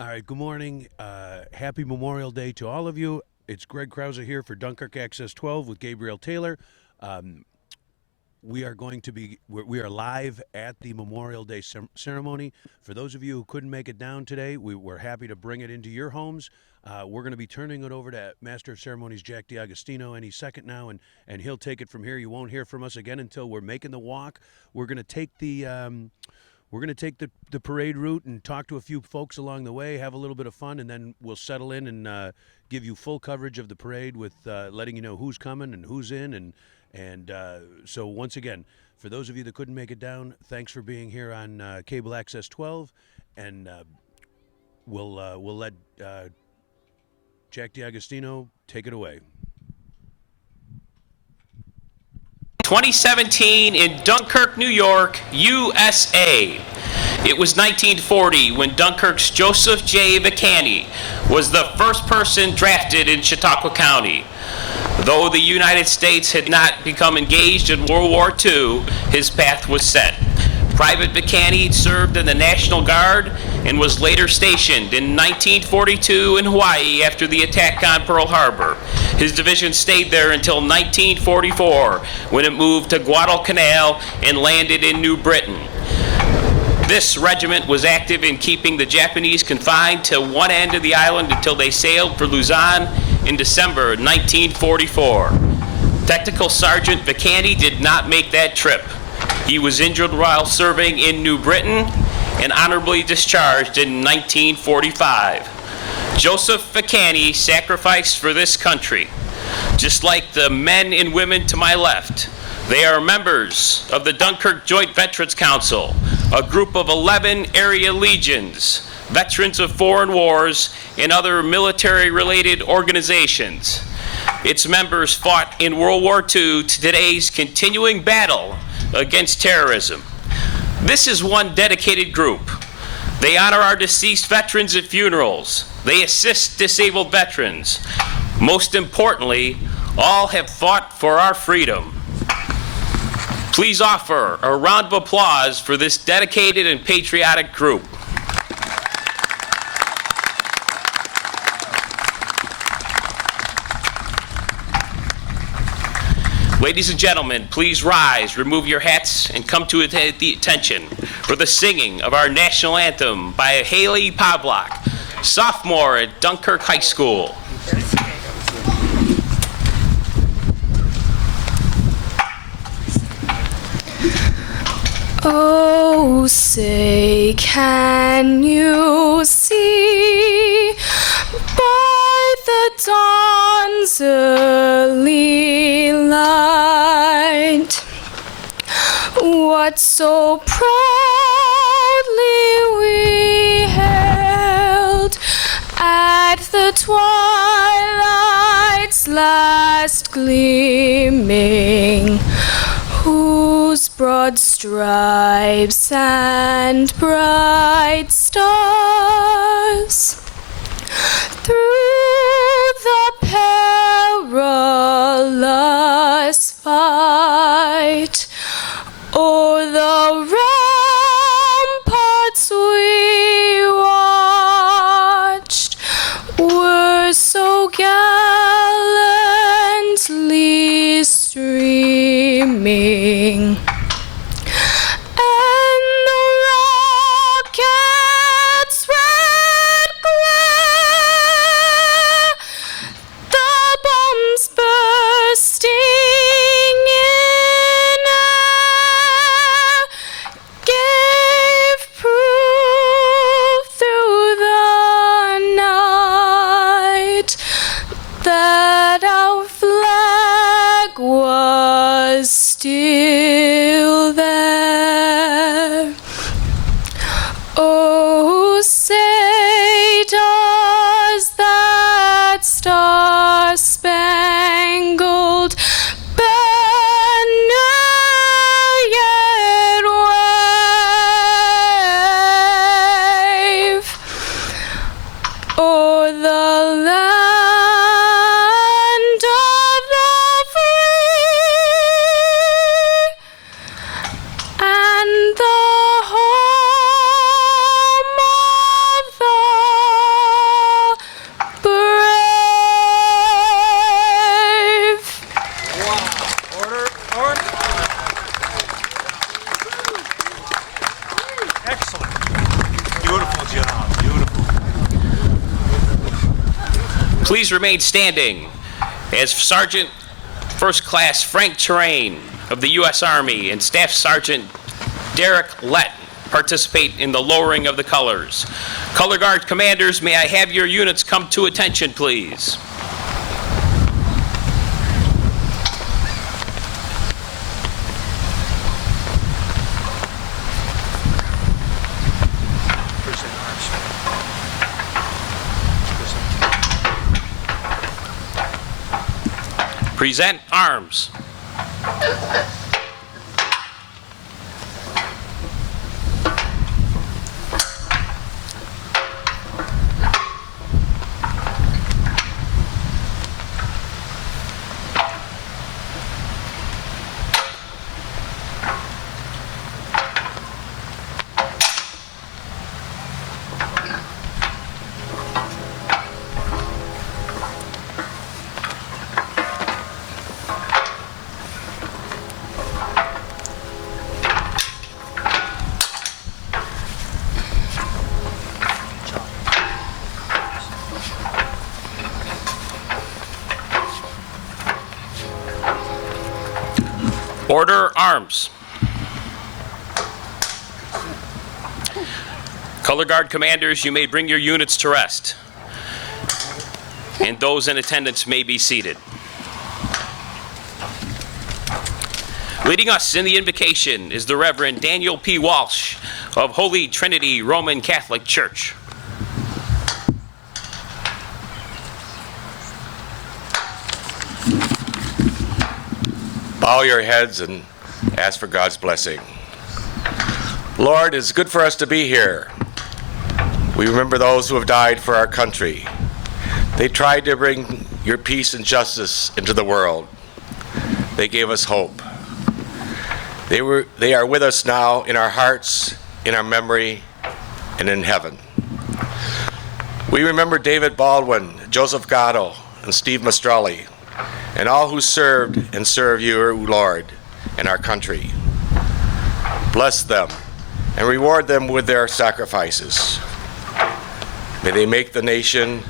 All right, good morning. Happy Memorial Day to all of you. It's Greg Krause here for Dunkirk Access 12 with Gabriel Taylor. Um, we are going to be, we are live at the Memorial Day ceremony. For those of you who couldn't make it down today, we're happy to bring it into your homes. We're going to be turning it over to Master of Ceremonies Jack DiAgostino any second now, and he'll take it from here. You won't hear from us again until we're making the walk. We're going to take the parade route and talk to a few folks along the way, have a little bit of fun, and then we'll settle in and give you full coverage of the parade with letting you know who's coming and who's in. And so once again, for those of you that couldn't make it down, thanks for being here on Cable Access 12, and we'll let Jack DiAgostino take it away. 2017 in Dunkirk, New York, USA. It was 1940 when Dunkirk's Joseph J. Vacani was the first person drafted in Chautauqua County. Though the United States had not become engaged in World War II, his path was set. Private Vacani served in the National Guard and was later stationed in 1942 in Hawaii after the attack on Pearl Harbor. His division stayed there until 1944 when it moved to Guadalcanal and landed in New Britain. This regiment was active in keeping the Japanese confined to one end of the island until they sailed for Luzon in December 1944. Technical Sergeant Vacani did not make that trip. He was injured while serving in New Britain and honorably discharged in 1945. Joseph Vacani sacrificed for this country. Just like the men and women to my left, they are members of the Dunkirk Joint Veterans Council, a group of 11 area legions, veterans of foreign wars, and other military-related organizations. Its members fought in World War II to today's continuing battle against terrorism. This is one dedicated group. They honor our deceased veterans at funerals. They assist disabled veterans. Most importantly, all have fought for our freedom. Please offer a round of applause for this dedicated and patriotic group. Ladies and gentlemen, please rise, remove your hats, and come to the attention for the singing of our national anthem by Haley Pavlak, sophomore at Dunkirk High School. Oh, say, can you see by the dawn's early light what so proudly we hailed at the twilight's last gleaming, whose broad stripes and bright stars through the perilous fight o'er the ramparts we watched were so gallantly streaming. Still there. Oh, say does that star-spangled banner yet wave o'er the land of the free and the home of the Please remain standing as Sergeant First Class Frank Terrain of the U.S. Army and Staff Sergeant Derek Lett participate in the lowering of the colors. Color Guard commanders, may I have your units come to attention, please? Present arms. Order arms. Color Guard commanders, you may bring your units to rest. And those in attendance may be seated. Leading us in the invocation is the Reverend Daniel P. Walsh of Holy Trinity Roman Catholic Church. Bow your heads and ask for God's blessing. Lord, it's good for us to be here. We remember those who have died for our country. They tried to bring your peace and justice into the world. They gave us hope. They are with us now in our hearts, in our memory, and in heaven. We remember David Baldwin, Joseph Gatto, and Steve Mastrelli, and all who served and serve you, Lord, and our country. Bless them and reward them with their sacrifices. May they make the nation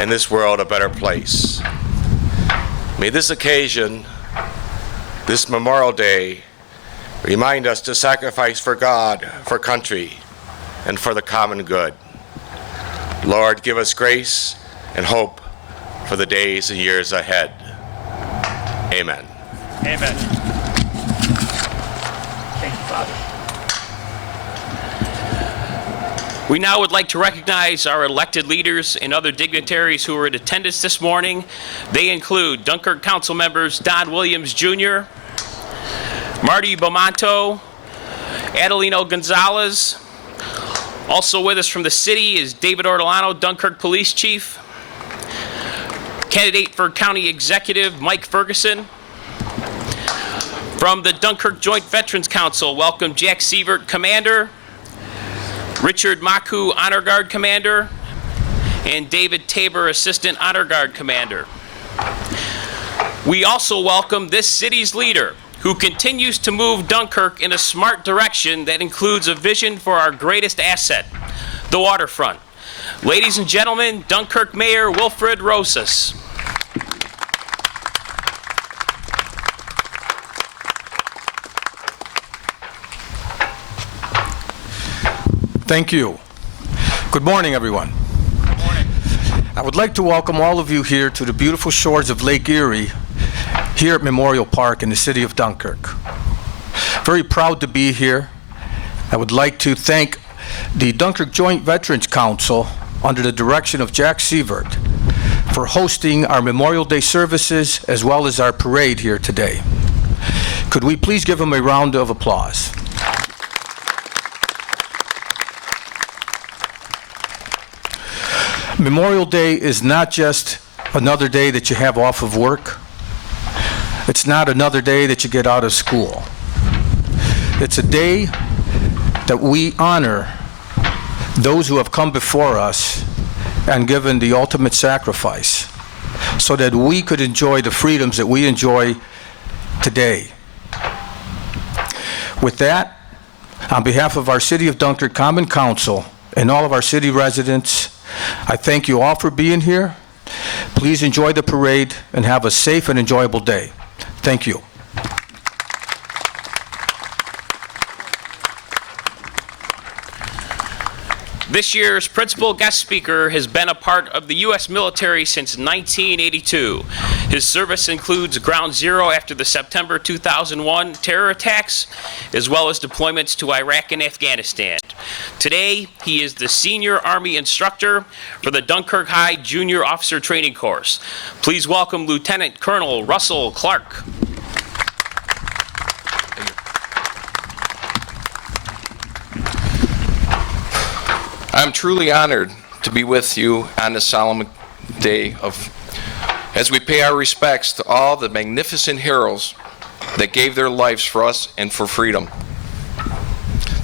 and this world a better place. May this occasion, this Memorial Day, remind us to sacrifice for God, for country, and for the common good. Lord, give us grace and hope for the days and years ahead. Amen. Amen. Thank you, Father. We now would like to recognize our elected leaders and other dignitaries who are in attendance this morning. They include Dunkirk Council members Don Williams Jr., Marty Beaumonto, Adelino Gonzalez. Also with us from the city is David Ortolano, Dunkirk Police Chief. Candidate for County Executive, Mike Ferguson. From the Dunkirk Joint Veterans Council, welcome Jack Sievert, Commander, Richard Maku, Honor Guard Commander, and David Tabor, Assistant Honor Guard Commander. We also welcome this city's leader, who continues to move Dunkirk in a smart direction that includes a vision for our greatest asset, the waterfront. Ladies and gentlemen, Dunkirk Mayor Wilfred Rosas. Thank you. Good morning, everyone. Good morning. I would like to welcome all of you here to the beautiful shores of Lake Erie, here at Memorial Park in the city of Dunkirk. Very proud to be here. I would like to thank the Dunkirk Joint Veterans Council, under the direction of Jack Sievert, for hosting our Memorial Day services as well as our parade here today. Could we please give him a round of applause? Memorial Day is not just another day that you have off of work. It's not another day that you get out of school. It's a day that we honor those who have come before us and given the ultimate sacrifice so that we could enjoy the freedoms that we enjoy today. With that, on behalf of our City of Dunkirk Common Council and all of our city residents, I thank you all for being here. Please enjoy the parade and have a safe and enjoyable day. Thank you. This year's principal guest speaker has been a part of the U.S. military since 1982. His service includes Ground Zero after the September 2001 terror attacks, as well as deployments to Iraq and Afghanistan. Today, he is the senior Army instructor for the Dunkirk High Junior Officer Training Course. Please welcome Lieutenant Colonel Russell Clark. I'm truly honored to be with you on this solemn day as we pay our respects to all the magnificent heroes that gave their lives for us and for freedom.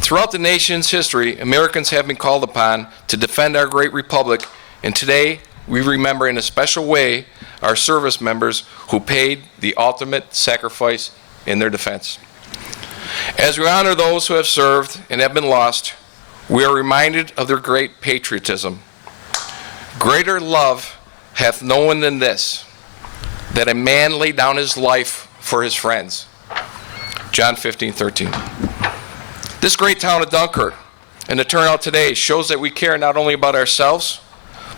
Throughout the nation's history, Americans have been called upon to defend our great republic, and today we remember in a special way our service members who paid the ultimate sacrifice in their defense. As we honor those who have served and have been lost, we are reminded of their great patriotism. Greater love hath no one than this, that a man lay down his life for his friends. John 15:13. This great town of Dunkirk and the turnout today shows that we care not only about ourselves,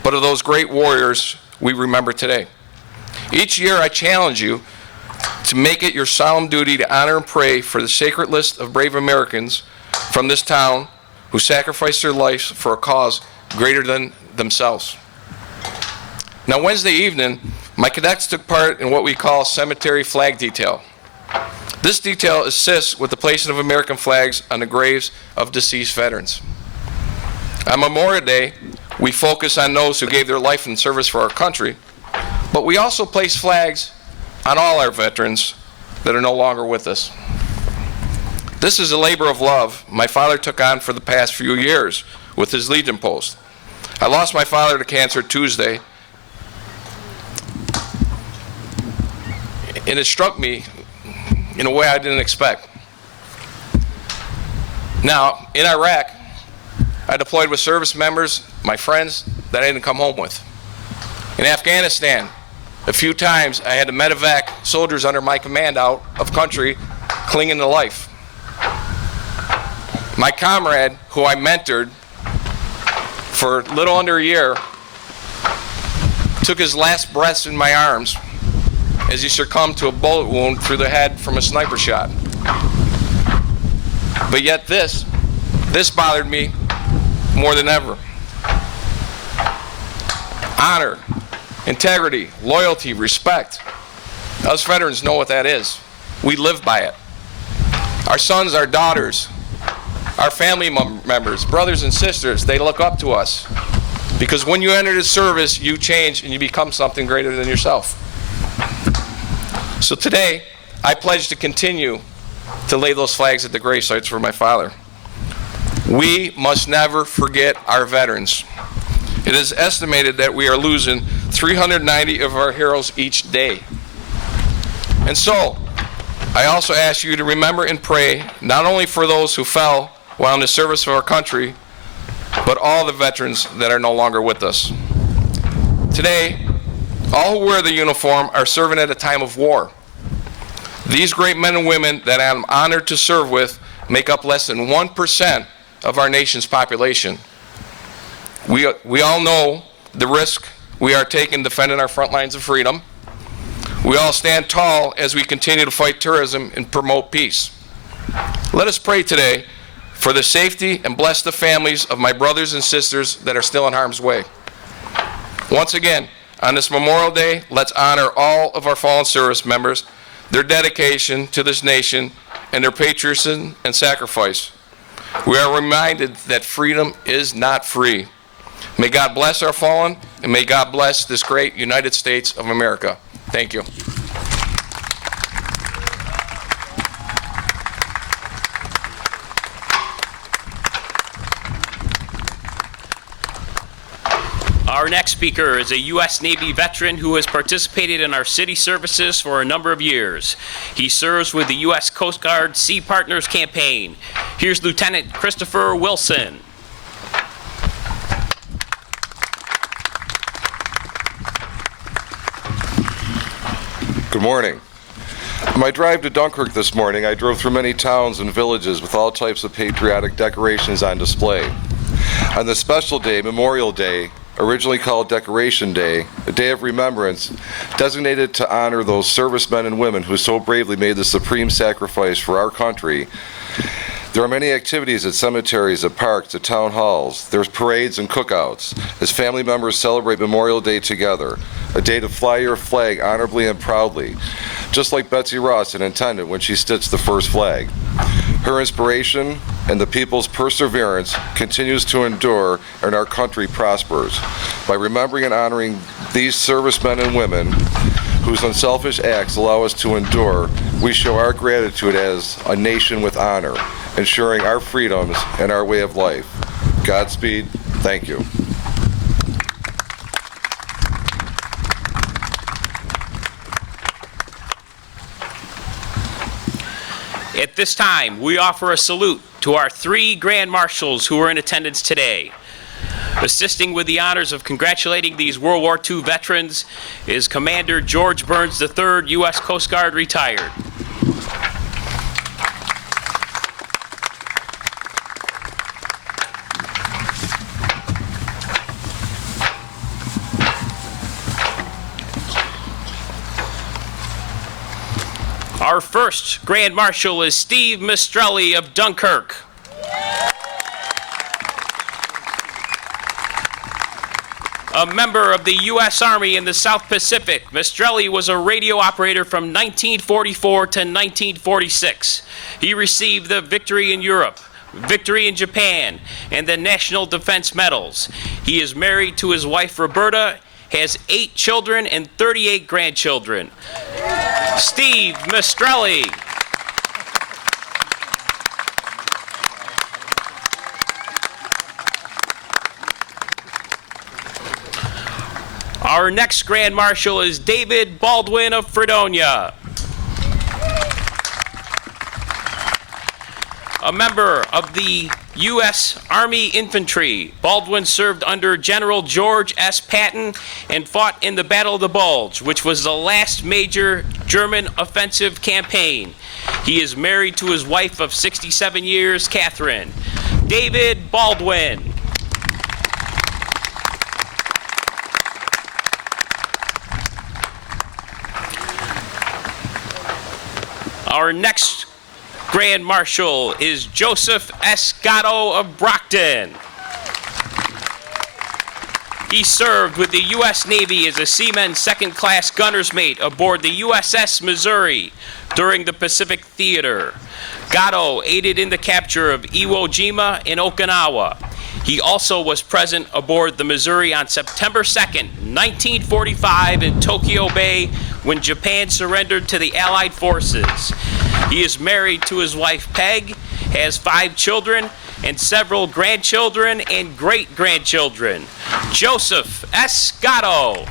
but of those great warriors we remember today. Each year I challenge you to make it your solemn duty to honor and pray for the sacred list of brave Americans from this town who sacrificed their lives for a cause greater than themselves. Now, Wednesday evening, my cadets took part in what we call cemetery flag detail. This detail assists with the placing of American flags on the graves of deceased veterans. On Memorial Day, we focus on those who gave their life in service for our country, but we also place flags on all our veterans that are no longer with us. This is a labor of love my father took on for the past few years with his Legion post. I lost my father to cancer Tuesday, and it struck me in a way I didn't expect. Now, in Iraq, I deployed with service members, my friends, that I didn't come home with. In Afghanistan, a few times I had to medevac soldiers under my command out of country, clinging to life. My comrade, who I mentored for a little under a year, took his last breaths in my arms as he succumbed to a bullet wound through the head from a sniper shot. But yet this bothered me more than ever. Honor, integrity, loyalty, respect. Us veterans know what that is. We live by it. Our sons, our daughters, our family members, brothers and sisters, they look up to us. Because when you enter the service, you change and you become something greater than yourself. So today, I pledge to continue to lay those flags at the grave sites for my father. We must never forget our veterans. It is estimated that we are losing 390 of our heroes each day. And so, I also ask you to remember and pray not only for those who fell while in the service of our country, but all the veterans that are no longer with us. Today, all who wear the uniform are serving at a time of war. These great men and women that I am honored to serve with make up less than 1% of our nation's population. We all know the risk we are taking defending our front lines of freedom. We all stand tall as we continue to fight terrorism and promote peace. Let us pray today for the safety and bless the families of my brothers and sisters that are still in harm's way. Once again, on this Memorial Day, let's honor all of our fallen service members, their dedication to this nation, and their patriotism and sacrifice. We are reminded that freedom is not free. May God bless our fallen, and may God bless this great United States of America. Thank you. Our next speaker is a U.S. Navy veteran who has participated in our city services for a number of years. He serves with the U.S. Coast Guard Sea Partners Campaign. Here's Lieutenant Christopher Wilson. Good morning. On my drive to Dunkirk this morning, I drove through many towns and villages with all types of patriotic decorations on display. On this special day, Memorial Day, originally called Decoration Day, a day of remembrance, designated to honor those servicemen and women who so bravely made the supreme sacrifice for our country. There are many activities at cemeteries, at parks, at town halls. There's parades and cookouts as family members celebrate Memorial Day together, a day to fly your flag honorably and proudly, just like Betsy Ross intended when she stitched the first flag. Her inspiration and the people's perseverance continues to endure, and our country prospers. By remembering and honoring these servicemen and women whose unselfish acts allow us to endure, we show our gratitude as a nation with honor, ensuring our freedoms and our way of life. Godspeed. Thank you. At this time, we offer a salute to our 3 Grand Marshals who are in attendance today. Assisting with the honors of congratulating these World War II veterans is Commander George Burns III, U.S. Coast Guard, retired. Our first Grand Marshal is Steve Mistrelli of Dunkirk. A member of the U.S. Army in the South Pacific, Mistrelli was a radio operator from 1944 to 1946. He received the Victory in Europe, Victory in Japan, and the National Defense Medals. He is married to his wife Roberta, has 8 children and 38 grandchildren. Steve Mistrelli. Our next Grand Marshal is David Baldwin of Fredonia. A member of the U.S. Army Infantry, Baldwin served under General George S. Patton and fought in the Battle of the Bulge, which was the last major German offensive campaign. He is married to his wife of 67 years, Catherine. David Baldwin. Our next Grand Marshal is Joseph Escotto of Brockton. He served with the U.S. Navy as a seaman second-class gunner's mate aboard the USS Missouri during the Pacific Theater. Gatto aided in the capture of Iwo Jima in Okinawa. He also was present aboard the Missouri on September 2nd, 1945 in Tokyo Bay when Japan surrendered to the Allied forces. He is married to his wife Peg, has 5 children, and several grandchildren and great-grandchildren. Joseph Escotto.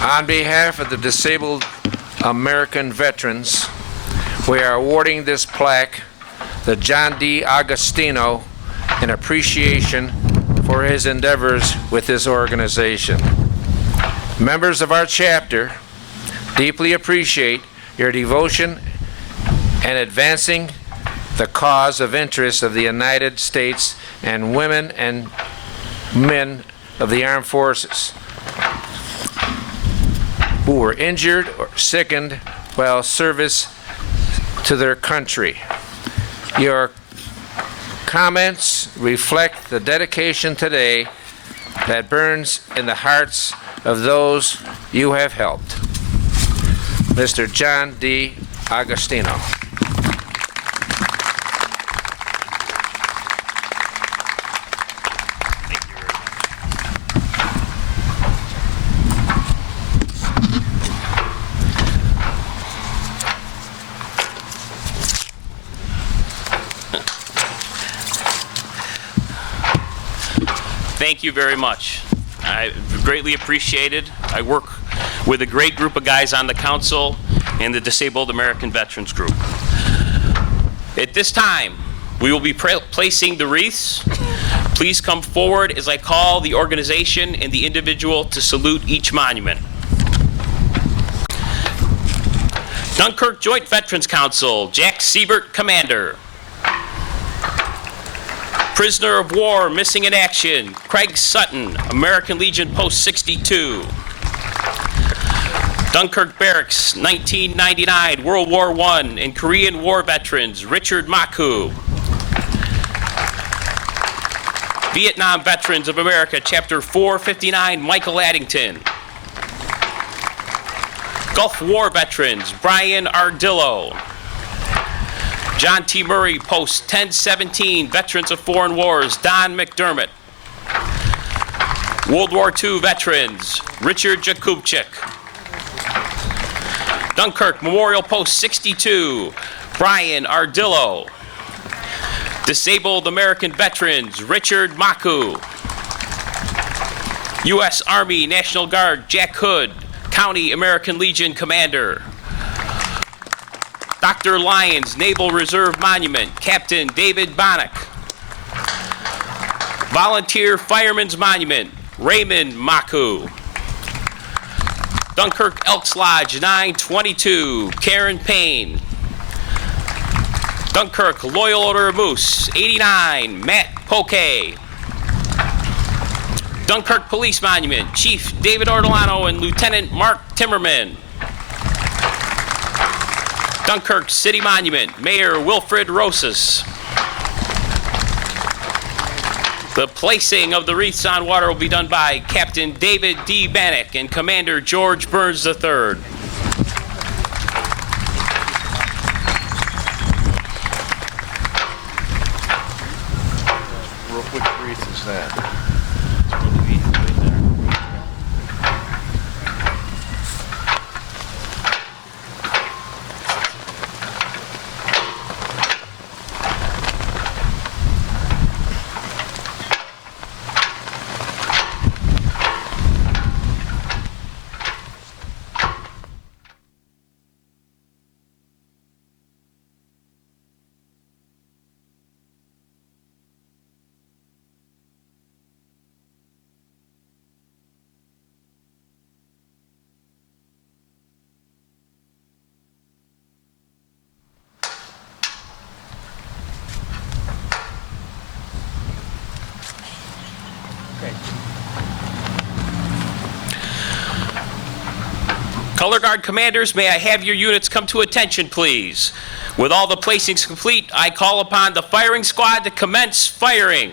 On behalf of the disabled American veterans, we are awarding this plaque to John D. Agostino in appreciation for his endeavors with this organization. Members of our chapter deeply appreciate your devotion and advancing the cause of interest of the United States and women and men of the armed forces who were injured or sickened while service to their country. Your comments reflect the dedication today that burns in the hearts of those you have helped. Mr. John D. Agostino. Thank you very much. I greatly appreciate it. I work with a great group of guys on the council and the Disabled American Veterans Group. At this time, We will be placing the wreaths. Please come forward as I call the organization and the individual to salute each monument. Dunkirk Joint Veterans Council, Jack Siebert, Commander. Prisoner of War Missing in Action, Craig Sutton, American Legion Post 62. Dunkirk Barracks, 1999, World War I and Korean War veterans, Richard Maku. Vietnam Veterans of America, Chapter 459, Michael Addington. Gulf War veterans, Brian Ardillo. John T. Murray, Post 1017, Veterans of Foreign Wars, Don McDermott. World War II veterans, Richard Jakubczyk. Dunkirk Memorial Post 62, Brian Ardillo. Disabled American veterans, Richard Maku. U.S. Army National Guard, Jack Hood, County American Legion Commander. Dr. Lyons Naval Reserve Monument, Captain David Bonnick. Volunteer Fireman's Monument, Raymond Maku. Dunkirk Elks Lodge 922, Karen Payne. Dunkirk Loyal Order of Moose 89, Matt Poke. Dunkirk Police Monument, Chief David Ortolano and Lieutenant Mark Timmerman. Dunkirk City Monument, Mayor Wilfred Rosas. The placing of the wreaths on water will be done by Captain David D. Bannock and Commander George Burns III. Which wreath is that? Color Guard commanders, may I have your units come to attention, please? With all the placings complete, I call upon the firing squad to commence firing.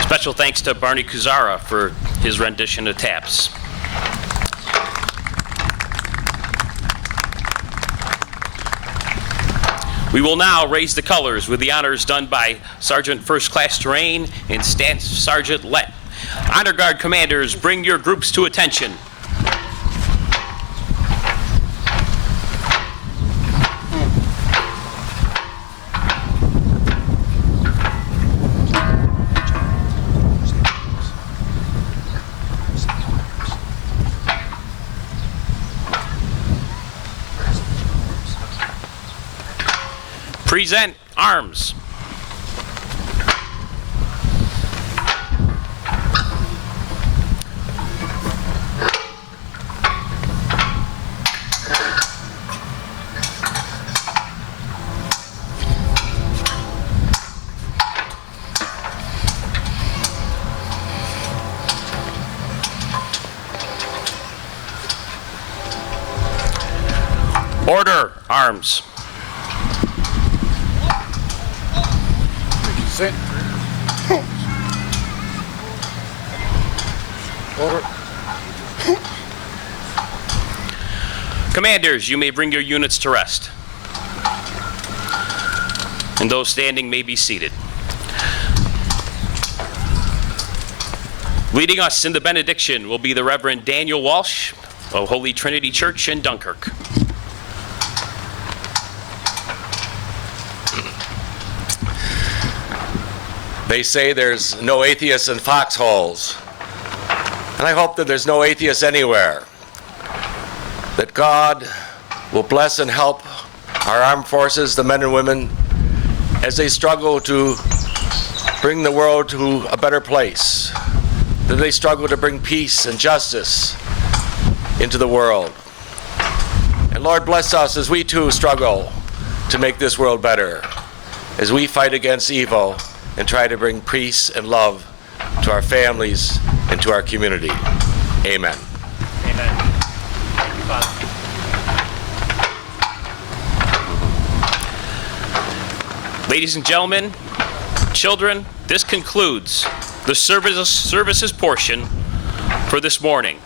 Special thanks to Barney Kuzara for his rendition of Taps. We will now raise the colors with the honors done by Sergeant First Class Terrain and Staff Sergeant Lett. Honor Guard commanders, bring your groups to attention. Present arms. Order arms. Sit. Order. Commanders, you may bring your units to rest. And those standing may be seated. Leading us in the benediction will be the Reverend Daniel Walsh of Holy Trinity Church in Dunkirk. They say there's no atheists in foxholes. And I hope that there's no atheists anywhere. That God will bless and help our armed forces, the men and women, as they struggle to bring the world to a better place. That they struggle to bring peace and justice into the world. And Lord, bless us as we too struggle to make this world better, as we fight against evil and try to bring peace and love to our families and to our community. Amen. Amen. Thank you, Father. Ladies and gentlemen, children, this concludes the services portion for this morning.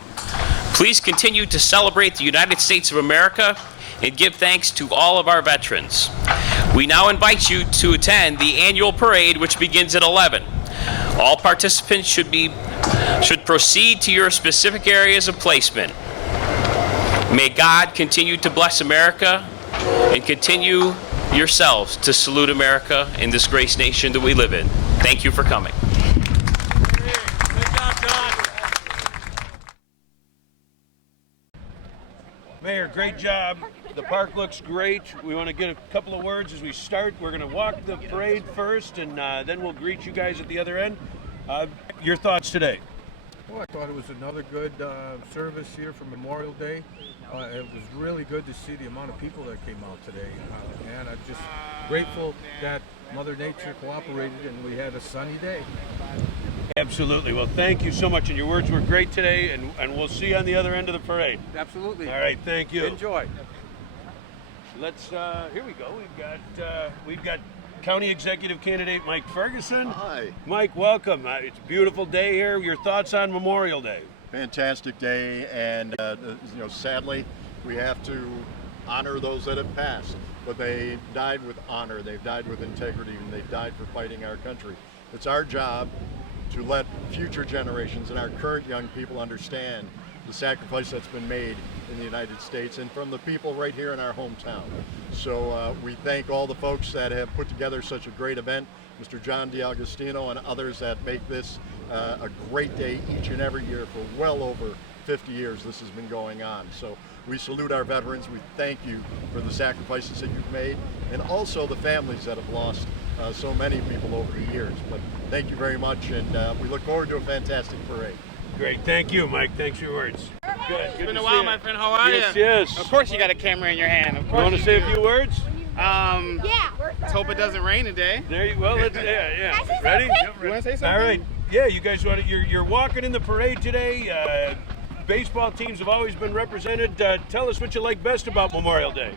Please continue to celebrate the United States of America and give thanks to all of our veterans. We now invite you to attend the annual parade, which begins at 11. All participants should proceed to your specific areas of placement. May God continue to bless America and continue yourselves to salute America in this great nation that we live in. Thank you for coming. Mayor, great job. The park looks great. We want to get a couple of words as we start. We're going to walk the parade first, and then we'll greet you guys at the other end. Your thoughts today? Well, I thought it was another good service here for Memorial Day. It was really good to see the amount of people that came out today. And I'm just grateful that Mother Nature cooperated and we had a sunny day. Absolutely. Well, thank you so much. And your words were great today, and we'll see you on the other end of the parade. Absolutely. All right, thank you. Enjoy. Let's, here we go. We've got County Executive Candidate Mike Ferguson. Hi. Mike, welcome. It's a beautiful day here. Your thoughts on Memorial Day? Fantastic day, and sadly, we have to honor those that have passed, but they died with honor, they've died with integrity, and they've died for fighting our country. It's our job to let future generations and our current young people understand the sacrifice that's been made in the United States and from the people right here in our hometown. So we thank all the folks that have put together such a great event, Mr. John DiAgostino and others that make this a great day each and every year for well over 50 years this has been going on. So we salute our veterans. We thank you for the sacrifices that you've made, and also the families that have lost so many people over the years. But thank you very much, and we look forward to a fantastic parade. Great. Thank you, Mike. Thanks for your words. Good. It's been a while, my friend. How are you? Yes. Of course you got a camera in your hand. Of You course. want to say a few words? Let's hope it doesn't rain today. There you well. Let's yeah. Ready? You want to say something? All right. Yeah, you guys want to? You're walking in the parade today. Baseball teams have always been represented. Tell us what you like best about Memorial Day.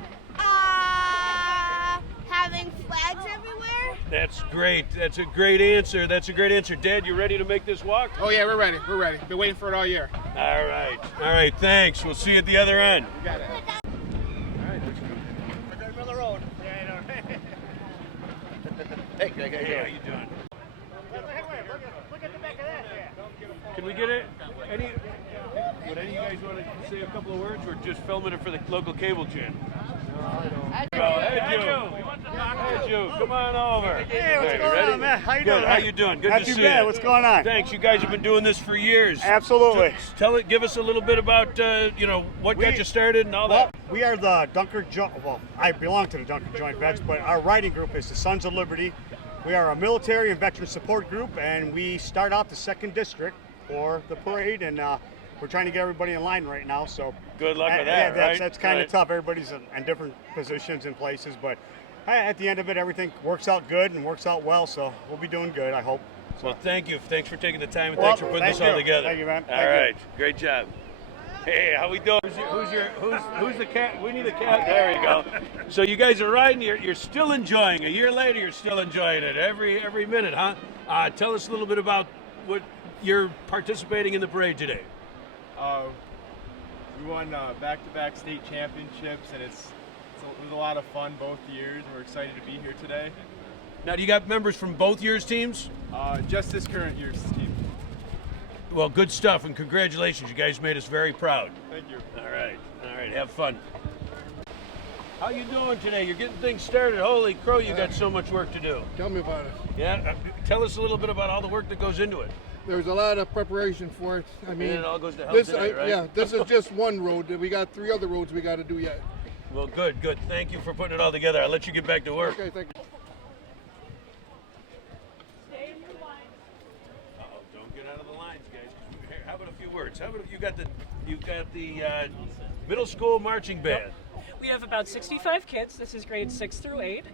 Having flags everywhere. That's great. That's a great answer. Dad, you ready to make this walk? Oh yeah, we're ready. We're ready. Been waiting for it all year. All right. Thanks. We'll see you at the other end. You got it. We're going on the road. Yeah, Hey, Hey, how you doing? Look at the back of that. Can we get it? Would any of you guys want to say a couple of words? We're just filming it for the local cable channel. Hey, Joe. Hey, Jude, come on over. Hey, what's going on, man? How you doing? Good. How you doing? Good Not to too see bad. you. What's going on? Thanks. You guys have been doing this for years. Absolutely. Give us a little bit about what got you started and all that. We are the Dunkirk Joint. Well, I belong to the Dunkirk Joint Vets, but our riding group is the Sons of Liberty. We are a military and veteran support group, and we start out the 2nd District for the parade, and we're trying to get everybody in line right now. So good luck with that. Right? That's kind of tough. Everybody's in different positions and places, but at the end of it, everything works out good and works out well. So we'll be doing good, I hope. So. Well, thank you. Thanks for taking the time and thanks for putting this all together. Thank you, man. All right, great job. Hey, how we doing? Who's the cat? We need a cat. There you go. So you guys are riding. You're still enjoying. A year later, you're still enjoying it every minute, huh? Tell us a little bit about what you're participating in the parade today. We won back-to-back state championships, and it was a lot of fun both years. We're excited to be here today. Now, do you got members from both years' teams? Just this current year's team. Well, good stuff, and congratulations. You guys made us very proud. Thank you. All right. Have fun. How you doing today? You're getting things started. Holy crow, you got so much work to do. Tell me about it. Yeah? Tell us a little bit about all the work that goes into it. There's a lot of preparation for it. I mean, and it all goes to hell today, right? Yeah, this is just one road. We got 3 other roads we got to do yet. Well, good. Thank you for putting it all together. I'll let you get back to work. Okay, thank you. Don't get out of the lines, guys. How about a few words? How about if you've got the middle school marching band? We have about 65 kids. This is grades 6 through 8.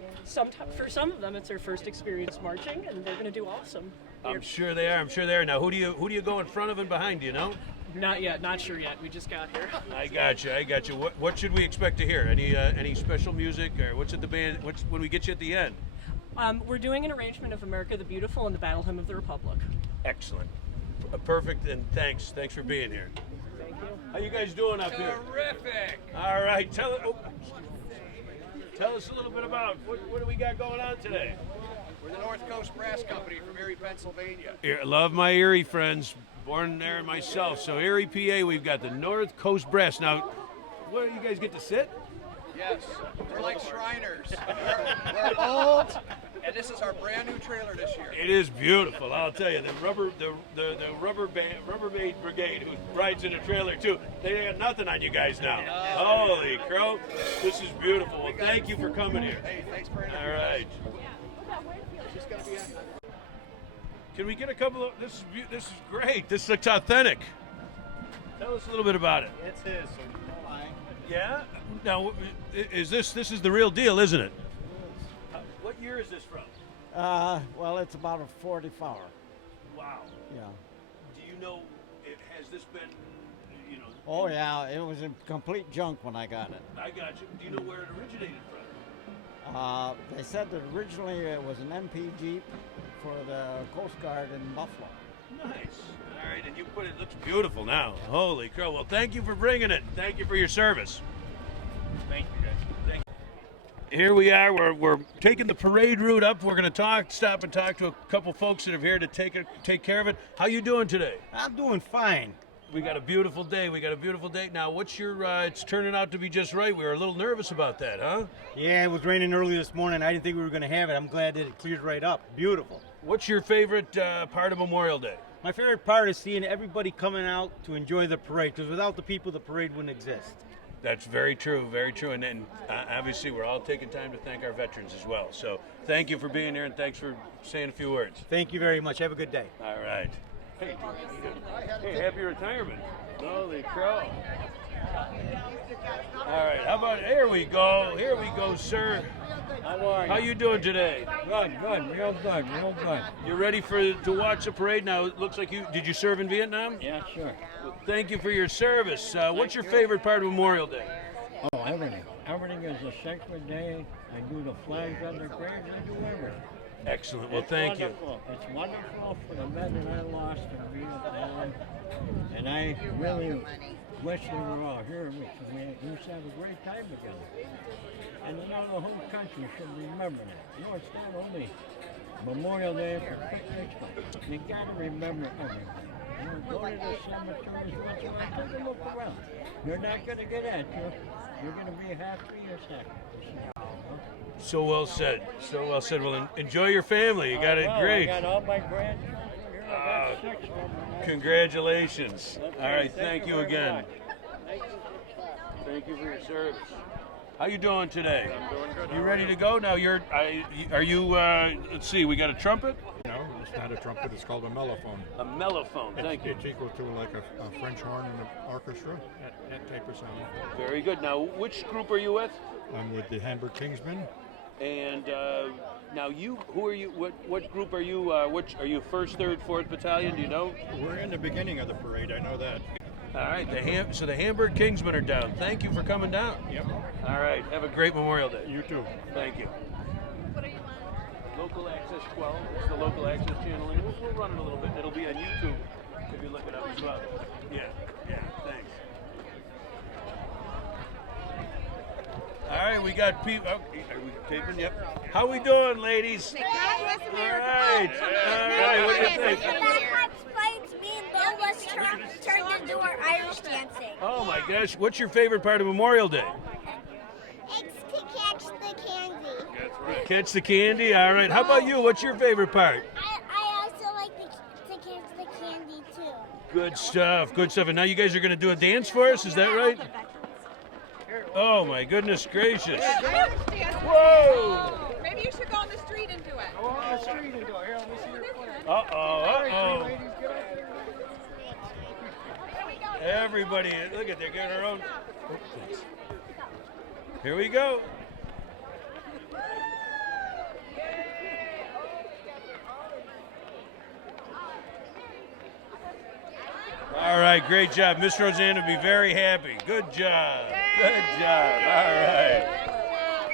For some of them, it's their first experience marching, and they're going to do awesome. I'm sure they are. Now, who do you go in front of and behind? Do you know? Not yet. Not sure yet. We just got here. I got you. What should we expect to hear? Any special music, or what's at the band? When we get you at the end? We're doing an arrangement of America the Beautiful and the Battle Hymn of the Republic. Excellent. Perfect. And thanks for being here. Thank you. How you guys doing up here? Terrific. All right. Tell us a little bit about what do we got going on today? We're the North Coast Brass Company from Erie, Pennsylvania. I love my Erie friends. Born there myself. So Erie, PA, we've got the North Coast Brass. Now, where do you guys get to sit? Yes, we're like Shriners. We're old, and this is our brand new trailer this year. It is beautiful, I'll tell you. The Rubbermaid Brigade, who rides in a trailer too, they got nothing on you guys now. Holy crow, this is beautiful. Well, thank you for coming here. Hey, thanks for having me. All right. Can we get a couple of? This is great. This looks authentic. Tell us a little bit about it. It's his, so you know. Yeah. Now, this is the real deal, isn't it? What year is this from? Well, it's about a 44. Wow. Yeah. Do you know? Has this been? Oh yeah, it was in complete junk when I got it. I got you. Do you know where it originated from? They said that originally it was an MP Jeep for the Coast Guard in Buffalo. Nice. All right, and you put it. Looks beautiful now. Holy crow! Well, thank you for bringing it. Thank you for your service. Thank you, guys. Thank you. Here we are. We're taking the parade route up. We're going to stop and talk to a couple folks that are here to take care of it. How you doing today? I'm doing fine. We got a beautiful day. Now, what's your? It's turning out to be just right. We were a little nervous about that, huh? Yeah, it was raining early this morning. I didn't think we were going to have it. I'm glad that it cleared right up. Beautiful. What's your favorite part of Memorial Day? My favorite part is seeing everybody coming out to enjoy the parade, because without the people, the parade wouldn't exist. That's very true, and then obviously we're all taking time to thank our veterans as well. So thank you for being here, and thanks for saying a few words. Thank you very much. Have a good day. All right. Hey, happy retirement. Holy crow. All right, how about, here we go, sir. How you doing today? Good, real good. You ready to watch the parade now? It looks like did you serve in Vietnam? Yeah, sure. Well, thank you for your service. What's your favorite part of Memorial Day? Oh, everything. Everything is a sacred day. I do the flags on the graves. I do everything. Excellent. Well, thank you. It's wonderful for the men that I lost in Vietnam, and I really wish they were all here because we used to have a great time together. And the whole country should remember that. It's not only Memorial Day for picnics, but you got to remember everything. Go to the cemeteries once in a while, take a look around. You're not going to get at you. You're going to be happy or sad. So well said. So well said. Well, enjoy your family. You got it great. I got all my grandchildren here. I got 6 of them. Congratulations. All right. Thank you again. Thank you for your service. How you doing today? I'm doing good. You ready to go? Now are you, let's see, we got a trumpet? No, it's not a trumpet, it's called a mellophone. A mellophone, thank you. It's equal to like a French horn in an orchestra, that type of sound. Very good. Now, which group are you with? I'm with the Hamburg Kingsmen. And now who are you, what group are you, are you 1st, 3rd, 4th Battalion, do you know? We're in the beginning of the parade, I know that. All right, so the Hamburg Kingsmen are down. Thank you for coming down. Yep. All right, have a great Memorial Day. You too. Thank you. Local Access 12, it's the Local Access channel, and we'll run it a little bit. It'll be on YouTube if you look it up as well. Yeah, thanks. All right, we got people. Oh, are we taping? Yep. How we doing, ladies? All right. What do you think? Turned into our Irish dancing. Oh my gosh, what's your favorite part of Memorial Day? It's to catch the candy. That's right. Catch the candy? All right. How about you? What's your favorite part? I also like to catch the candy too. Good stuff. Good stuff. And now you guys are going to do a dance for us? Is that right? Oh my goodness gracious. Whoa! Maybe you should go on the street and do it. Go on the street and do it. Here, let me see your foot. Uh-oh. Ladies, get up there. Everybody, look at, they're getting their own. Here we go. All right, great job. Miss Roseanne will be very happy. Good job. Good job. All right.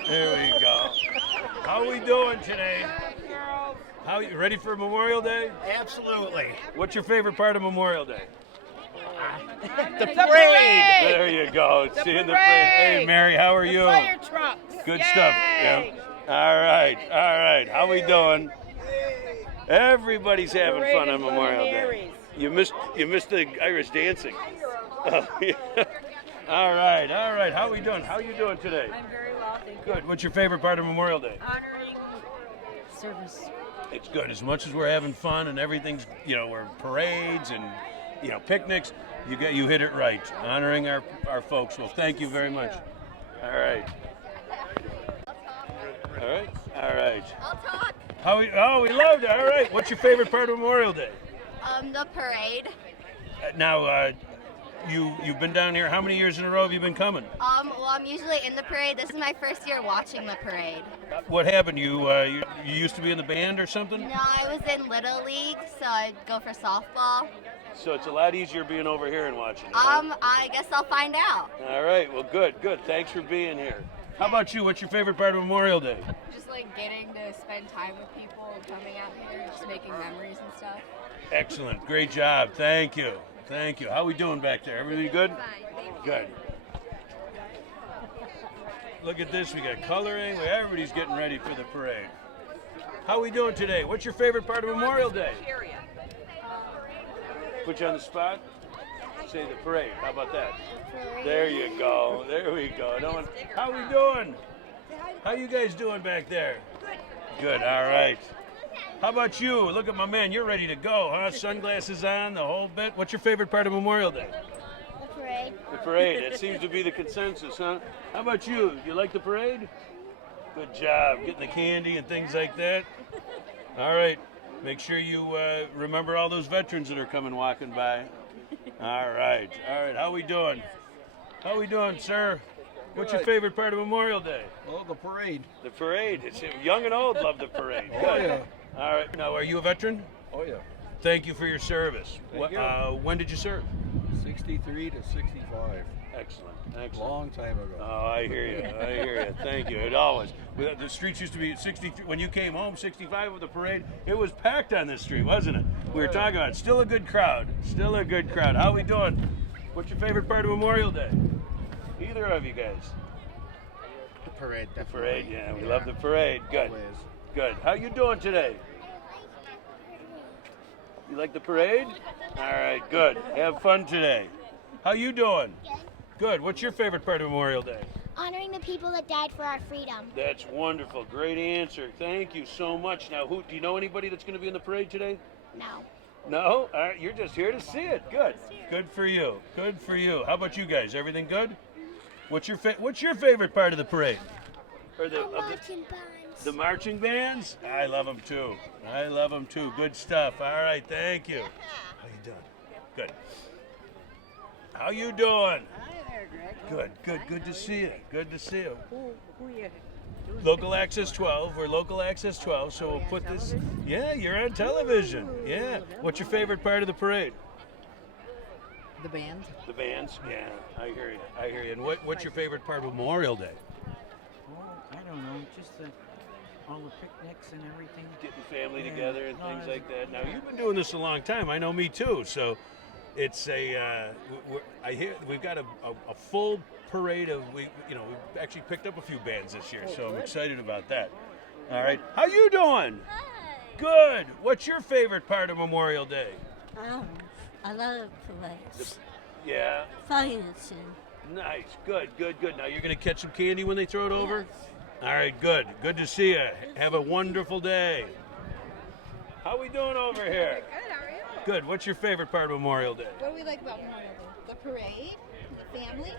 There we go. How are we doing today? How you ready for Memorial Day? Absolutely. What's your favorite part of Memorial Day? The parade. There you go. Seeing the parade. Hey, Mary, how are you? Fire trucks. Good stuff. Yep. All right. How we doing? Everybody's having fun on Memorial Day. You missed the Irish dancing. Oh, yeah. All right. How we doing? How you doing today? I'm very well, thank Good. What's your favorite part of Memorial Day? Honoring service. It's good. As much as we're having fun and everything's, we're parades and, picnics, you hit it right. Honoring our folks. Well, thank you very much. All right. I'll talk. We loved it. All right. What's your favorite part of Memorial Day? The parade. Now, you've been down here. How many years in a row have you been coming? Well, I'm usually in the parade. This is my first year watching the parade. What happened? You used to be in the band or something? No, I was in Little League, so I'd go for softball. So it's a lot easier being over here and watching. Huh? I guess I'll find out. All right. Well, good. Thanks for being here. How about you? What's your favorite part of Memorial Day? Just like getting to spend time with people and coming out here, just making memories and stuff. Excellent. Great job. Thank you. How we doing back there? Everything good? Good. Look at this. We got coloring. Everybody's getting ready for the parade. How we doing today? What's your favorite part of Memorial Day? Put you on the spot? Say the parade. How about that? There you go. There we go. How we doing? How you guys doing back there? Good. All right. How about you? Look at my man. You're ready to go, huh? Sunglasses on, the whole bit. What's your favorite part of Memorial Day? The parade. The parade. That seems to be the consensus, huh? How about you? You like the parade? Good job. Getting the candy and things like that. All right. Make sure you remember all those veterans that are coming walking by. All right. How we doing? Sir? What's your favorite part of Memorial Day? Oh, the parade. The parade. It's young and old love the parade. Oh, yeah. All right. Now, are you a veteran? Oh, yeah. Thank you for your service. Thank you. When did you serve? 63 to 65. Excellent. Long time ago. Oh, I hear you. Thank you. It always. The streets used to be 63. When you came home, 65 with the parade, it was packed on this street, wasn't it? We were talking about it. Still a good crowd. How we doing? What's your favorite part of Memorial Day? Either of you guys? The parade, definitely. The parade, yeah. We love the parade. Good. Always. Good. How you doing today? You like the parade? All right, good. Have fun today. How you doing? Good. What's your favorite part of Memorial Day? Honoring the people that died for our freedom. That's wonderful. Great answer. Thank you so much. Now, do you know anybody that's going to be in the parade today? No. No? All right, you're just here to see it. Good. Good for you. Good for you. How about you guys? Everything good? What's your favorite part of the parade? Or the marching bands. The marching bands? I love them too. I love them too. Good stuff. All right, thank you. How you doing? Good. How you doing? Hi there, Greg. Good to see you. Good to see you. Who you? Local Access 12. We're Local Access 12, so we'll put this. Yeah, you're on television. Yeah. What's your favorite part of the parade? The band. The bands? Yeah, I hear you. I hear you. And what's your favorite part of Memorial Day? Oh, I don't know. Just all the picnics and everything. Getting family together and things like that. Now, you've been doing this a long time. I know me too. So it's I hear we've got a full parade of we've actually picked up a few bands this year, so I'm excited about that. All right, how you doing? Hi. Good. What's your favorite part of Memorial Day? I love parades. Yeah. Financing. Nice. Good. Now you're gonna catch some candy when they throw it over? All right. Good to see you. Have a wonderful day. How we doing over here? Good, how are you? Good. What's your favorite part of Memorial Day? What do we like about Memorial Day? The parade, the family.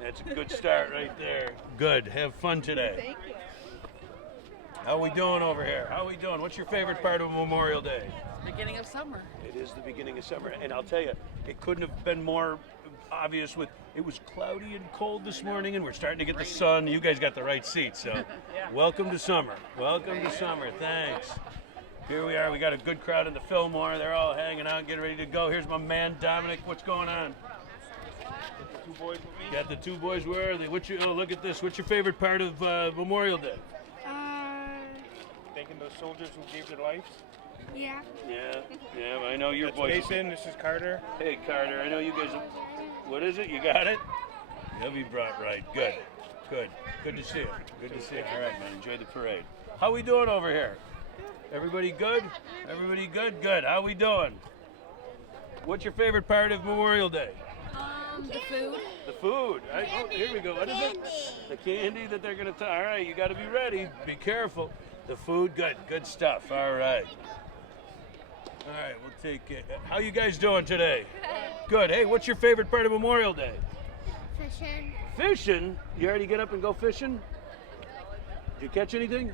That's a good start right there. Good. Have fun today. Thank you. How we doing over here? How we doing? What's your favorite part of Memorial Day? Beginning of summer. It is the beginning of summer, and I'll tell you, it couldn't have been more obvious. It was cloudy and cold this morning, and we're starting to get the sun. You guys got the right seats, so welcome to summer. Welcome to summer. Thanks. Here we are. We got a good crowd in the Fillmore. They're all hanging out, getting ready to go. Here's my man Dominic. What's going on? Two boys with me. Got the two boys. Where are they? Look at this. What's your favorite part of Memorial Day? Thanking those soldiers who gave their lives. Yeah. Yeah. I know your That's boys. Mason, this is Carter. Hey, Carter. I know you guys. What is it? You got it? You'll be brought right. Good to see you. Good to see you. All right, man. Enjoy the parade. How we doing over here? Everybody good? Everybody good? Good. How we doing? What's your favorite part of Memorial Day? The food. The food. Here we go. What is it? The candy that they're going to all right, you got to be ready. Be careful. The food, good stuff. All right. All right, we'll take it. How you guys doing today? Good. Hey, what's your favorite part of Memorial Day? Fishing. Fishing? You already get up and go fishing? Did you catch anything?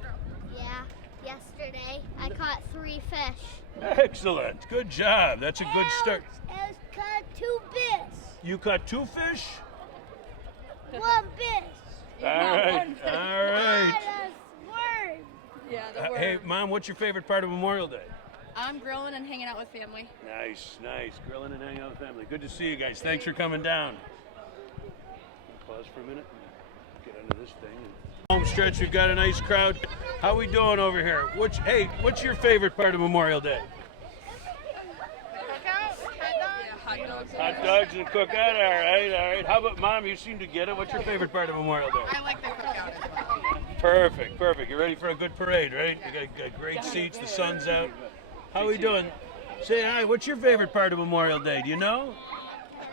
Yeah. Yesterday, I caught 3 fish. Excellent. Good job. That's a good start. I caught 2 fish. You caught 2 fish? 1 fish. All right. Yeah, the word. Hey, Mom, what's your favorite part of Memorial Day? I'm grilling and hanging out with family. Nice. Grilling and hanging out with family. Good to see you guys. Thanks for coming down. Pause for a minute and get under this thing. Home stretch, we've got a nice crowd. How we doing over here? What's your favorite part of Memorial Day? Hot dogs and cookout. All right. How about Mom? You seem to get it. What's your favorite part of Memorial Day? I like the cookout. Perfect. You're ready for a good parade, right? You got great seats. The sun's out. How we doing? Say hi. What's your favorite part of Memorial Day? Do you know?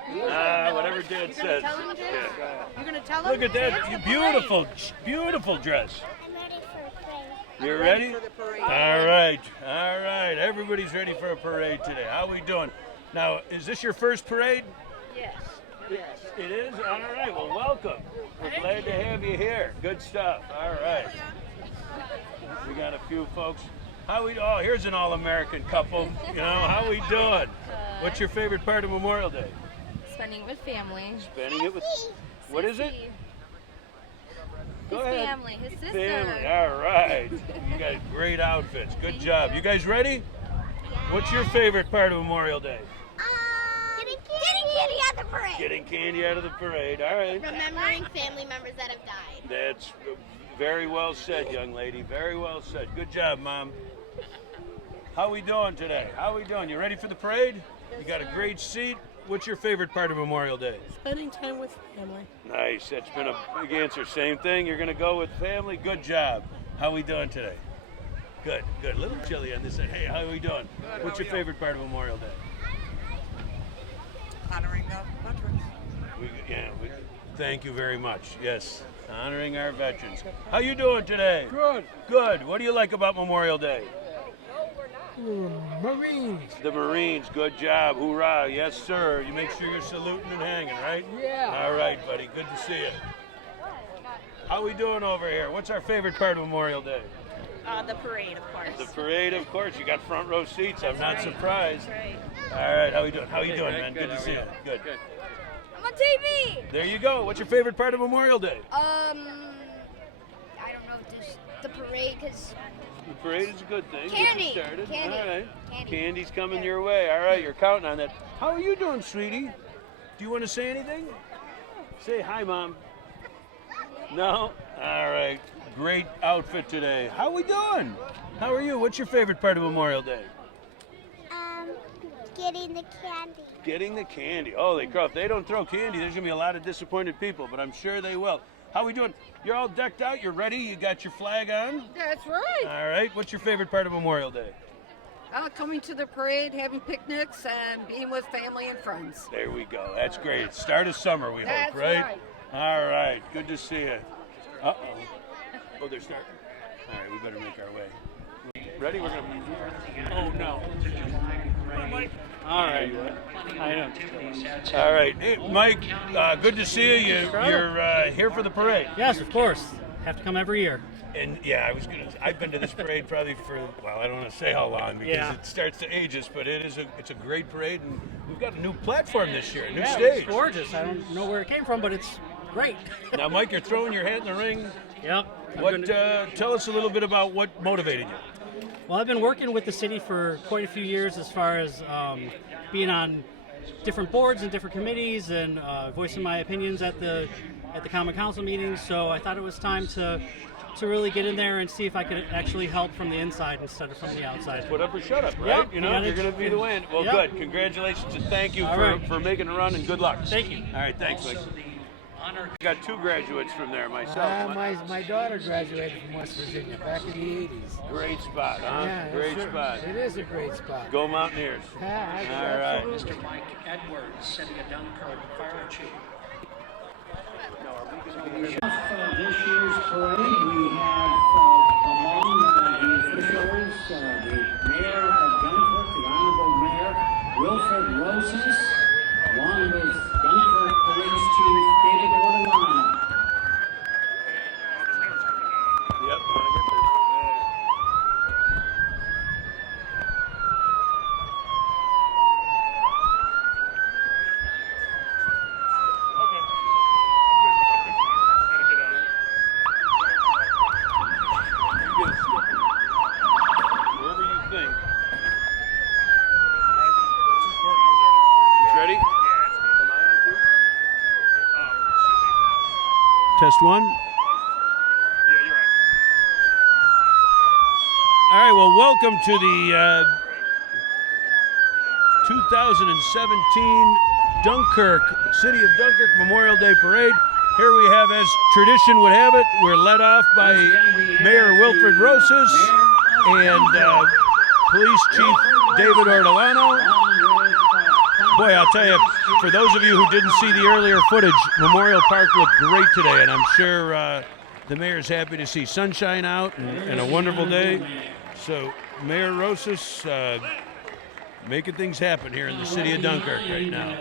Whatever Dad says. You're gonna tell him? Look at that. You beautiful dress. I'm ready for a parade. You're ready? All right. Everybody's ready for a parade today. How we doing? Now, is this your first parade? Yes. It is? All right. Well, welcome. We're glad to have you here. Good stuff. All right. We got a few folks. Here's an all-American couple. How we doing? What's your favorite part of Memorial Day? Spending it with family. Spending it with. What is it? Go ahead. Family, his sister. Family. All right. You got great outfits. Good job. You guys ready? What's your favorite part of Memorial Day? Getting candy out of the parade. Getting candy out of the parade. All right. Remembering family members that have died. That's very well said, young lady. Very well said. Good job, Mom. How we doing today? How we doing? You ready for the parade? You got a great seat. What's your favorite part of Memorial Day? Spending time with family. Nice. That's been a big answer. Same thing. You're going to go with family. Good job. How we doing today? Good. A little chilly on this side. Hey, how we doing? What's your favorite part of Memorial Day? Honoring the veterans. Thank you very much. Yes, honoring our veterans. How you doing today? Good. Good. What do you like about Memorial Day? Marines. The Marines. Good job. Hoorah. Yes, sir. You make sure you're saluting and hanging, right? Yeah. All right, buddy. Good to see you. How we doing over here? What's our favorite part of Memorial Day? The parade, of course. The parade, of course. You got front row seats. I'm not surprised. That's right. All right. How we doing? How you doing, man? Good to see you. Good. I'm on TV. There you go. What's your favorite part of Memorial Day? I don't know, just the parade, because The parade is a good thing. Candy. Get you started. Candy. All right. Candy. Candy's coming your way. All right. You're counting on that. How are you doing, sweetie? Do you want to say anything? Say hi, Mom. No? All right. Great outfit today. How we doing? How are you? What's your favorite part of Memorial Day? Getting the candy. Getting the candy. Holy crap. If they don't throw candy, there's going to be a lot of disappointed people, but I'm sure they will. How we doing? You're all decked out? You're ready? You got your flag on? That's right. All right. What's your favorite part of Memorial Day? Coming to the parade, having picnics, and being with family and friends. There we go. That's great. Start of summer, we That's hope, right? right. All right. Good to see you. Uh-oh. Oh, they're starting. All right. We better make our way. Ready? We're going to... Oh, no. All right. I know. All right. Hey, Mike, good to see you. You're here for the parade. Yes, of course. Have to come every year. And yeah, I've been to this parade probably for, well, I don't want to say how long because it starts to age us, but it's a great parade, and we've got a new platform this year, a new stage. It's gorgeous. I don't know where it came from, but it's great. Now, Mike, you're throwing your hat in the ring. Yep. Tell us a little bit about what motivated you. Well, I've been working with the city for quite a few years as far as being on different boards and different committees and voicing my opinions at the Common Council meetings. So I thought it was time to really get in there and see if I could actually help from the inside instead of from the outside. Put up or shut up, right? Yep. You know, you're going to be the win. Well, Yep. good. Congratulations and thank you All for, right. for making a run, and good luck. Thank you. All right, thanks, Mike. Got two graduates from there myself. My daughter graduated from West Virginia back in the 80s. Great spot, huh? Yeah, Great sure. spot. It is a great spot. Go Mountaineers. Yeah, all right. Mr. Mike Edwards, City of Dunkirk Fire Chief. This year's parade, we have among the officials, the Mayor of Dunkirk, the Honorable Mayor Wilfred Rosas, along with Dunkirk Police Chief David Ortolano. Yep, want to get this. Wherever you think. Ready? Am I on too? Test one. All right, well, welcome to the 2017 Dunkirk, City of Dunkirk Memorial Day Parade. Here we have, as tradition would have it, we're led off by Mayor Wilfred Rosas and Police Chief David Ortolano. Boy, I'll tell you, for those of you who didn't see the earlier footage, Memorial Park looked great today, and I'm sure the mayor's happy to see sunshine out and a wonderful day. So, Mayor Rosas making things happen here in the city of Dunkirk right now.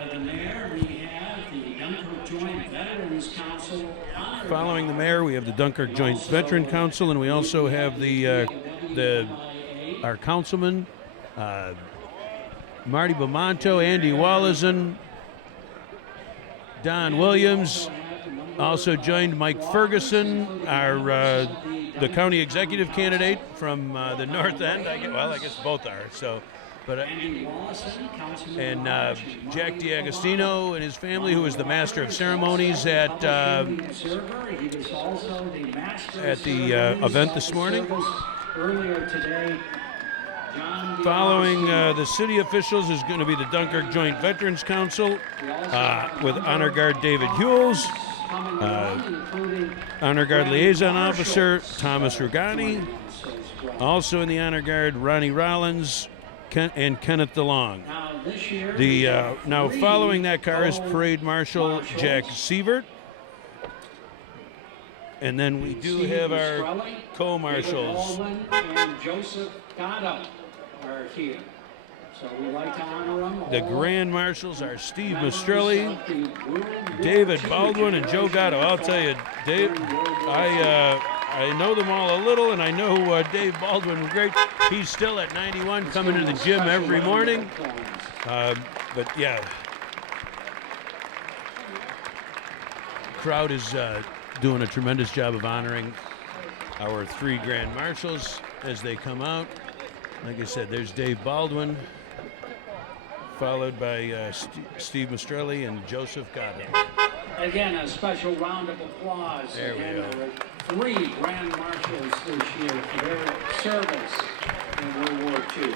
Following the mayor, we have the Dunkirk Joint Veteran Council, and we also have our councilman, Marty Bamonto, Andy Wallison, Don Williams, also joined Mike Ferguson, the county executive candidate from the North End. I guess both are. So, but and Jack DiAgostino and his family, who is the master of ceremonies at the event this morning. Earlier today, Following the city officials is going to be the Dunkirk Joint Veterans Council with Honor Guard David Hewells, Honor Guard Liaison Officer Thomas Rugani, also in the Honor Guard Ronnie Rollins and Kenneth DeLong. Now following that car is Parade Marshal Jack Sievert, And then we do have our co-marshals. Baldwin and Joseph Gatto are here. So we like to honor them. The Grand Marshals are Steve Mistrelli, David Baldwin, and Joe Gatto. I'll tell you, Dave, I know them all a little, and I know Dave Baldwin great. He's still at 91, coming to the gym every morning. But yeah, crowd is doing a tremendous job of honoring our 3 Grand Marshals as they come out. Like I said, there's Dave Baldwin, followed by Steve Mistrelli and Joseph Gatto. Again, a special round of applause. There we Again, go. there were 3 Grand Marshals this year for their service in World War II.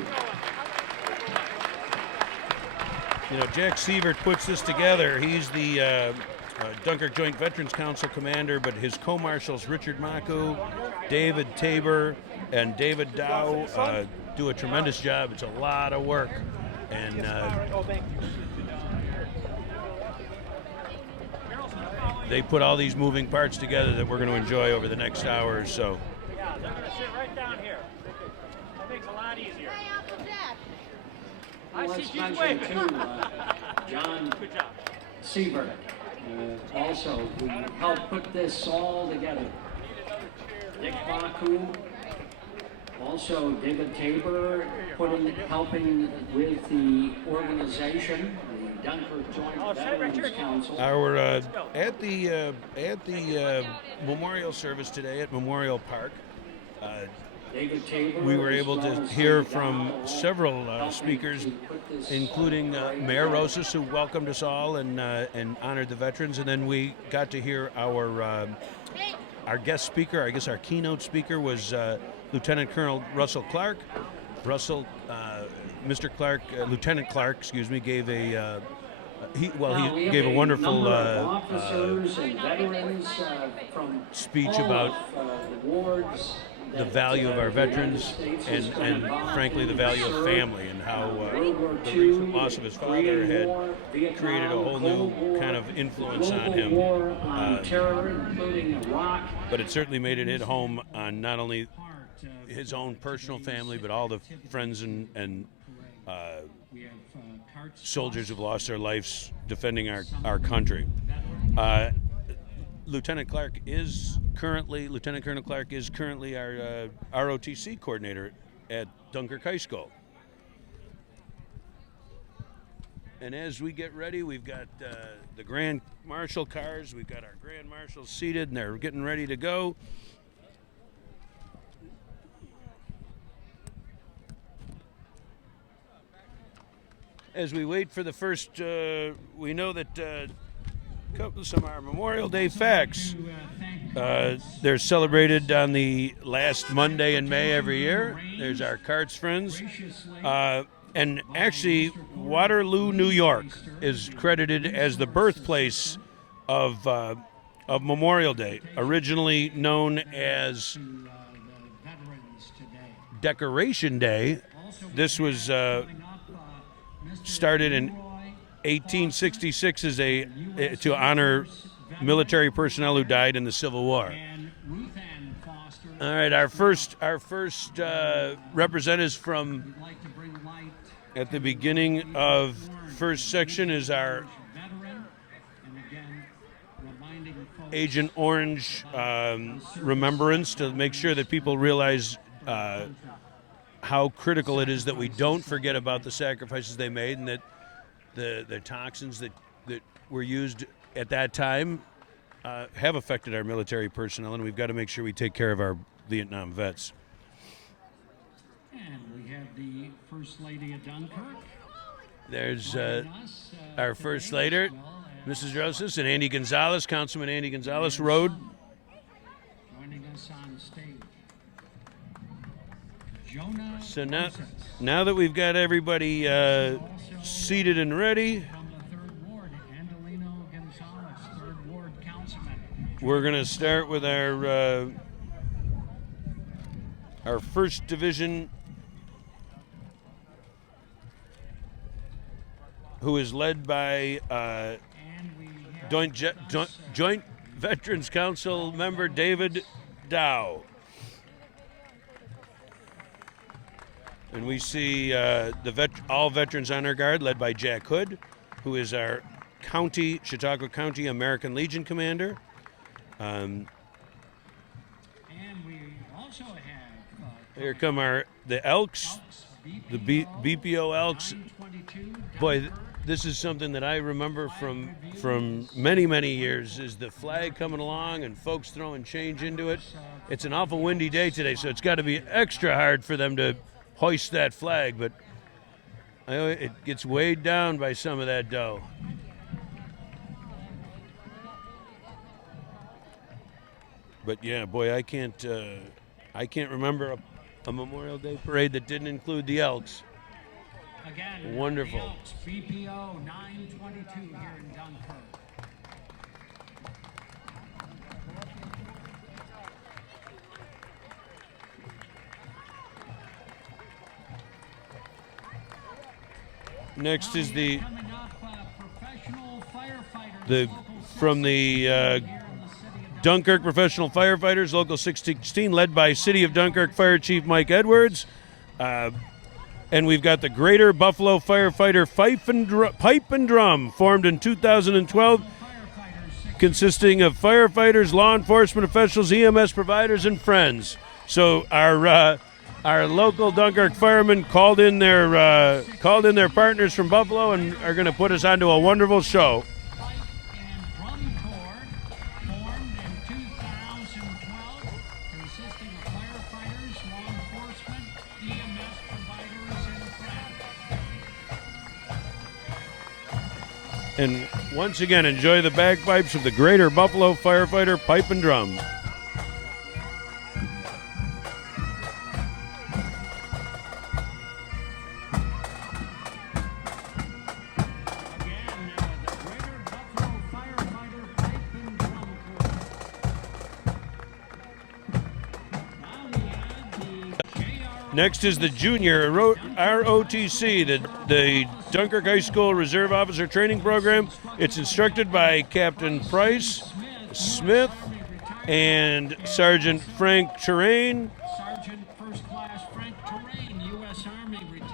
You know, Jack Sievert puts this together. He's the Dunkirk Joint Veterans Council commander, but his co-marshals Richard Maku, David Tabor, and David Dow do a tremendous job. It's a lot of work. And they put all these moving parts together that we're going to enjoy over the next hour or so. Yeah, they're going to sit right down here. That makes it a lot easier. I see Let's she's mention waving. too, John Good job. Siebert, also, who helped put this all together. Nick Baku, also David Tabor, helping with the organization, the Dunkirk Joint Veterans Council. Our at the memorial service today at Memorial Park, David Tabor, we were as able to well as hear David from Dow, several speakers, including Mayor Rosas, who welcomed us all and honored the veterans. And then we got to hear our guest speaker. I guess our keynote speaker was Lieutenant Colonel Russell Clark. Mr. Clark, Lieutenant Clark, excuse me, gave a he gave a wonderful officers and veterans from speech all about of, the wards the value of our veterans and frankly the value of family, and how the recent loss of his father had created a whole new kind of influence on him. But it certainly made it hit home on not only his own personal family, but all the friends and soldiers who've lost their lives defending our country. Lieutenant Colonel Clark is currently our ROTC coordinator at Dunkirk High School. And as we get ready, we've got the Grand Marshal cars. We've got our Grand Marshals seated, and they're getting ready to go. As we wait for the first, we know that some of our Memorial Day facts. They're celebrated on the last Monday in May every year. There's our Carts friends. And actually, Waterloo, New York is credited as the birthplace of Memorial Day, originally known as Decoration Day. This was started in 1866 as to honor military personnel who died in the Civil War. All right, our first representatives from at the beginning of first section is our Agent Orange Remembrance, to make sure that people realize how critical it is that we don't forget about the sacrifices they made, and that the toxins that were used at that time have affected our military personnel, and we've got to make sure we take care of our Vietnam vets. And we have the First Lady of Dunkirk. There's our First Lady, Mrs. Rosas, and Andy Gonzalez, Councilman Andy Gonzalez Road. Joining us on stage. So now that we've got everybody seated and ready, we're going to start with our First Division, who is led by Joint Veterans Council member David Dow. And we see all Veterans Honor Guard led by Jack Hood, who is our Chautauqua County American Legion commander. And we also have Here come the Elks, the BPO Elks. Boy, this is something that I remember from many, many years, is the flag coming along and folks throwing change into it. It's an awful windy day today, so it's got to be extra hard for them to hoist that flag, but it gets weighed down by some of that dough. But yeah, boy, I can't remember a Memorial Day parade that didn't include the Elks. again, Wonderful. The Elks, BPO 922 here in Dunkirk. Next is from the Dunkirk Professional Firefighters, Local 616, led by City of Dunkirk Fire Chief Mike Edwards. And we've got the Greater Buffalo Firefighter Pipe and Drum, formed in 2012, consisting of firefighters, law enforcement officials, EMS providers, and friends. So our local Dunkirk firemen called in their partners from Buffalo and are going to put us onto a wonderful show. And once again, enjoy the bagpipes of the Greater Buffalo Firefighter Pipe and Drum. Next is the junior ROTC, the Dunkirk High School Reserve Officer Training Program. It's instructed by Captain Price Smith and Sergeant Frank Terrain. Sergeant First Class Frank Terrain, U.S. Army, retired.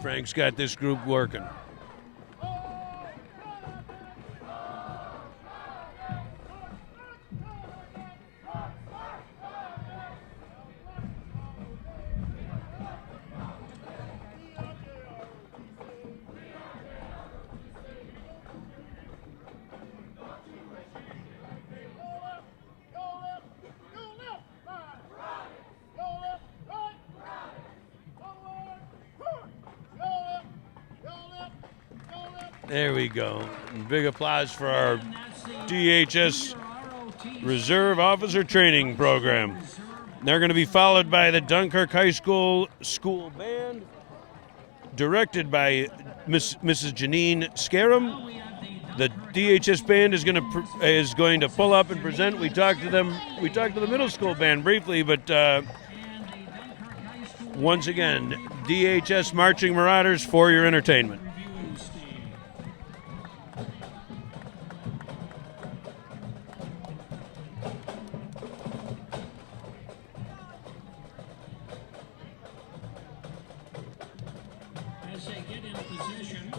Frank's got this group working. There we go. Big applause for our DHS Reserve Officer Training Program. They're going to be followed by the Dunkirk High School School Band, directed by Mrs. Janine Scarum. The DHS band is going to pull up and present. We talked to the middle school band briefly, but once again, DHS Marching Marauders for your entertainment. As they get in position,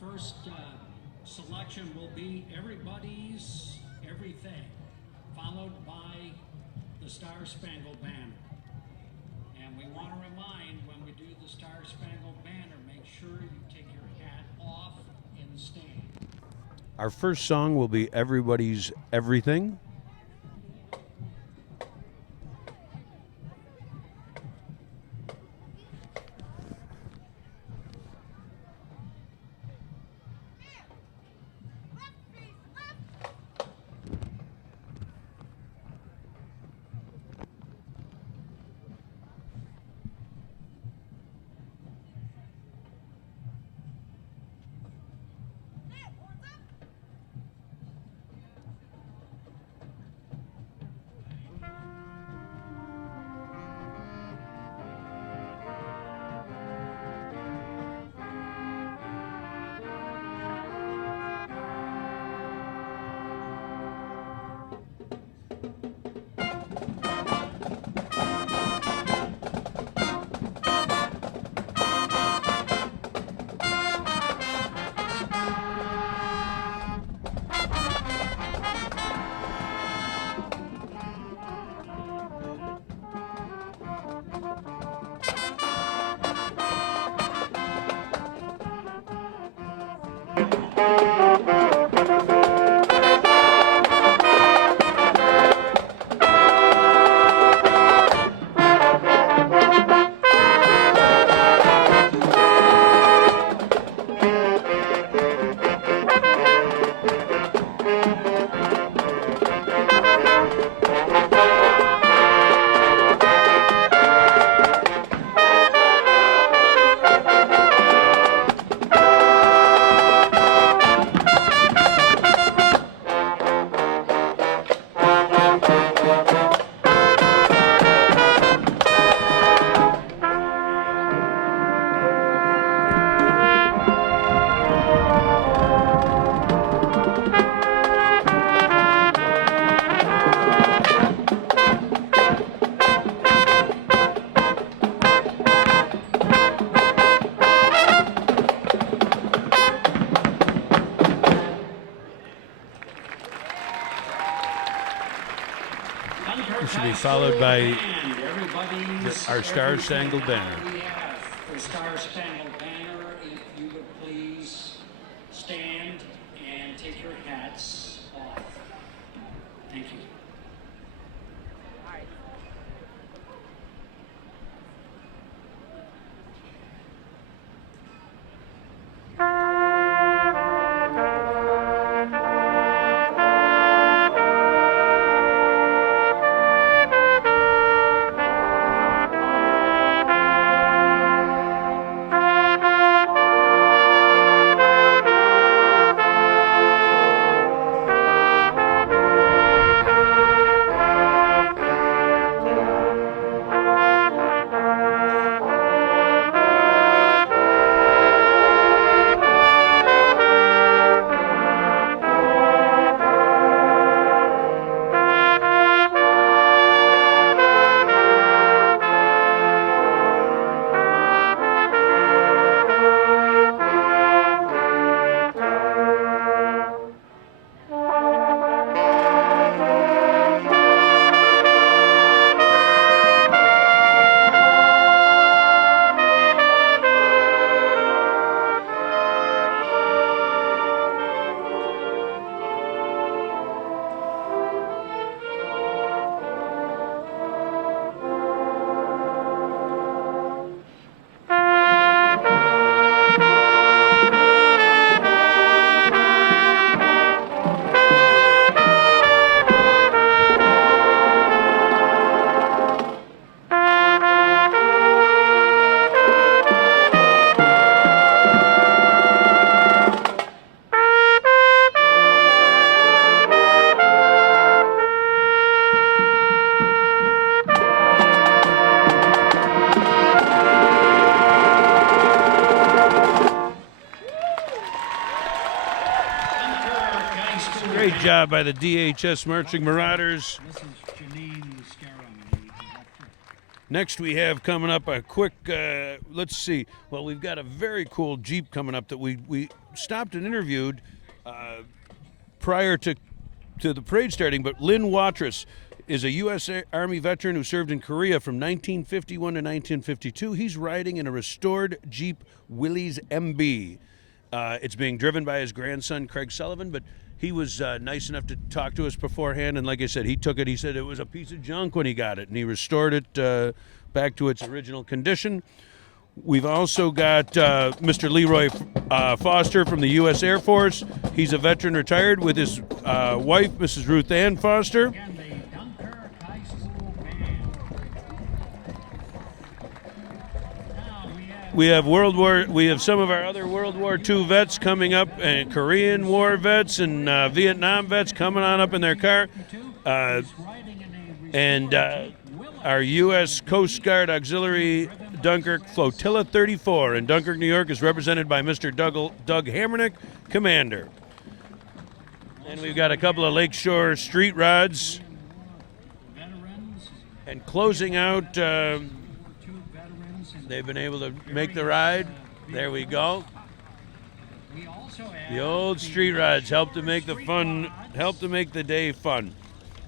first selection will be Everybody's Everything, followed by the Star Spangled Banner. And we want to remind, when we do the Star Spangled Banner, make sure you take your hat off in stand. Our first song will be Everybody's Everything. This should be followed by our Star Spangled Banner. We have the Star Spangled Banner. If you would please stand and take your hats off. Thank you. Great job by the DHS Marching Marauders. Next, we have coming up a quick, let's see. Well, we've got a very cool Jeep coming up that we stopped and interviewed prior to the parade starting, but Lynn Watrous is a U.S. Army veteran who served in Korea from 1951 to 1952. He's riding in a restored Jeep Willys MB. It's being driven by his grandson, Craig Sullivan, but he was nice enough to talk to us beforehand, and like I said, he took it. He said it was a piece of junk when he got it, and he restored it back to its original condition. We've also got Mr. Leroy Foster from the U.S. Air Force. He's a veteran retired with his wife, Mrs. Ruth Ann Foster. Dunkirk High School Band. We have some of our other World War II vets coming up, and Korean War vets and Vietnam vets coming on up in their car. And our U.S. Coast Guard Auxiliary Dunkirk Flotilla 34 in Dunkirk, New York is represented by Mr. Doug Hammernick, Commander. And we've got a couple of Lakeshore street rods. And closing out, they've been able to make the ride. There we go. The old street rods help to make the day fun.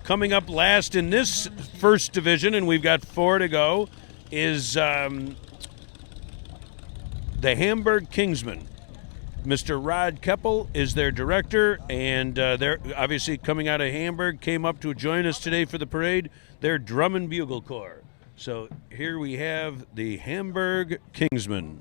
Coming up last in this first division, and we've got 4 to go, is the Hamburg Kingsmen. Mr. Rod Keppel is their director, and they're obviously coming out of Hamburg, came up to join us today for the parade. They're Drum and Bugle Corps. So here we have the Hamburg Kingsmen.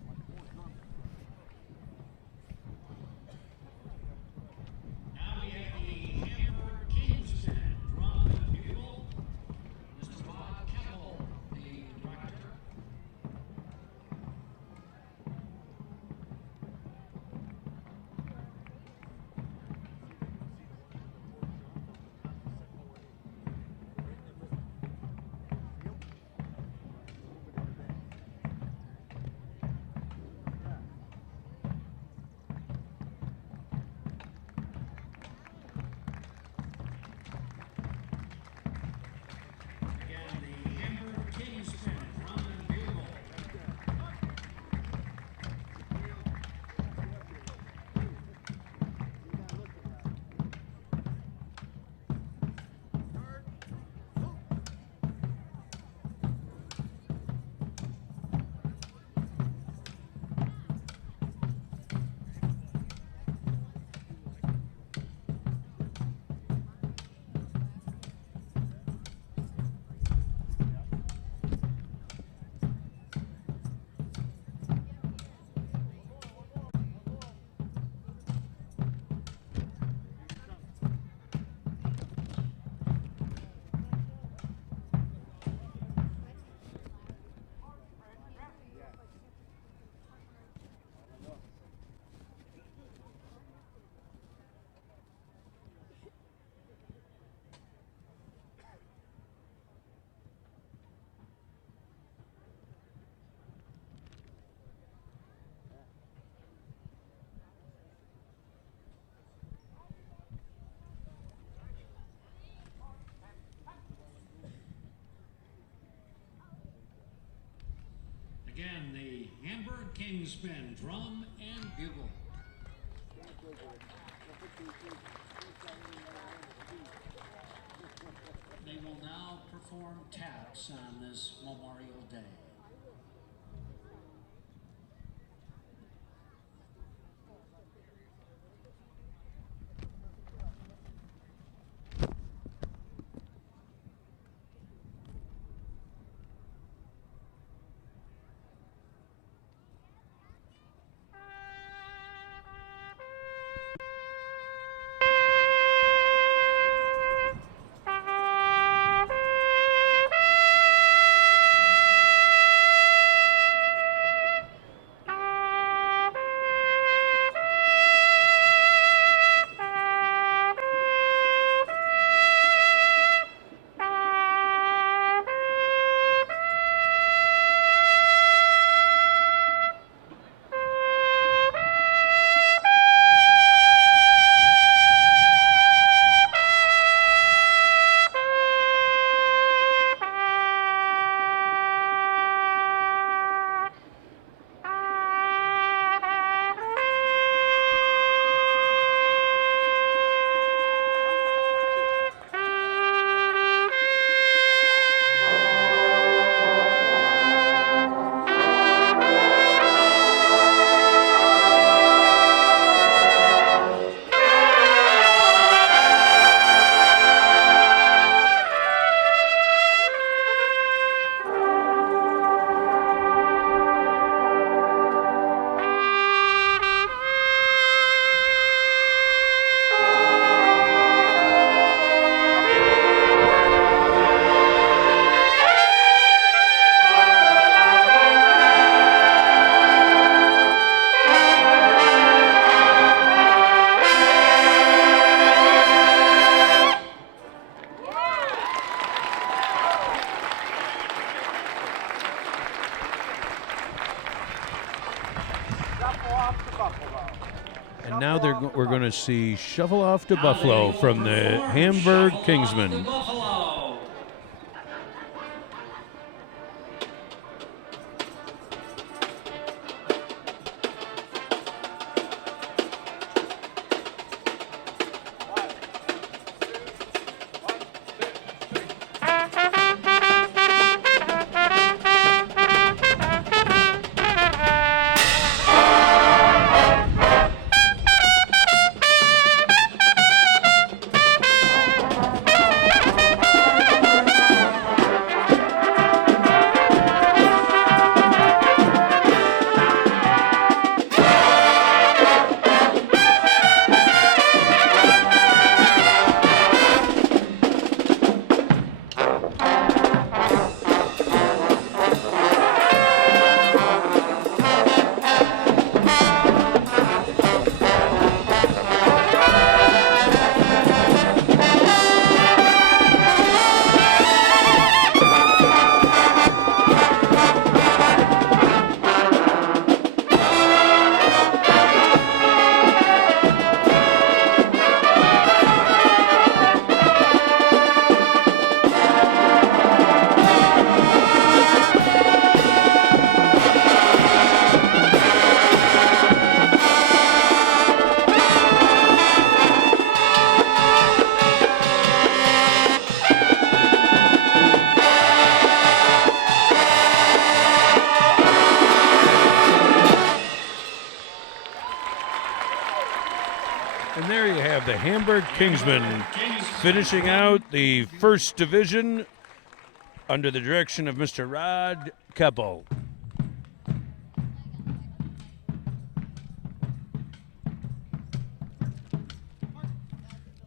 Kingsmen, drum and bugle. They will now perform taps on this Memorial Day. And now we're going to see Shuffle Off to Buffalo from the Hamburg Kingsmen. And there you have the Hamburg Kingsmen finishing out the first division under the direction of Mr. Rod Keppel.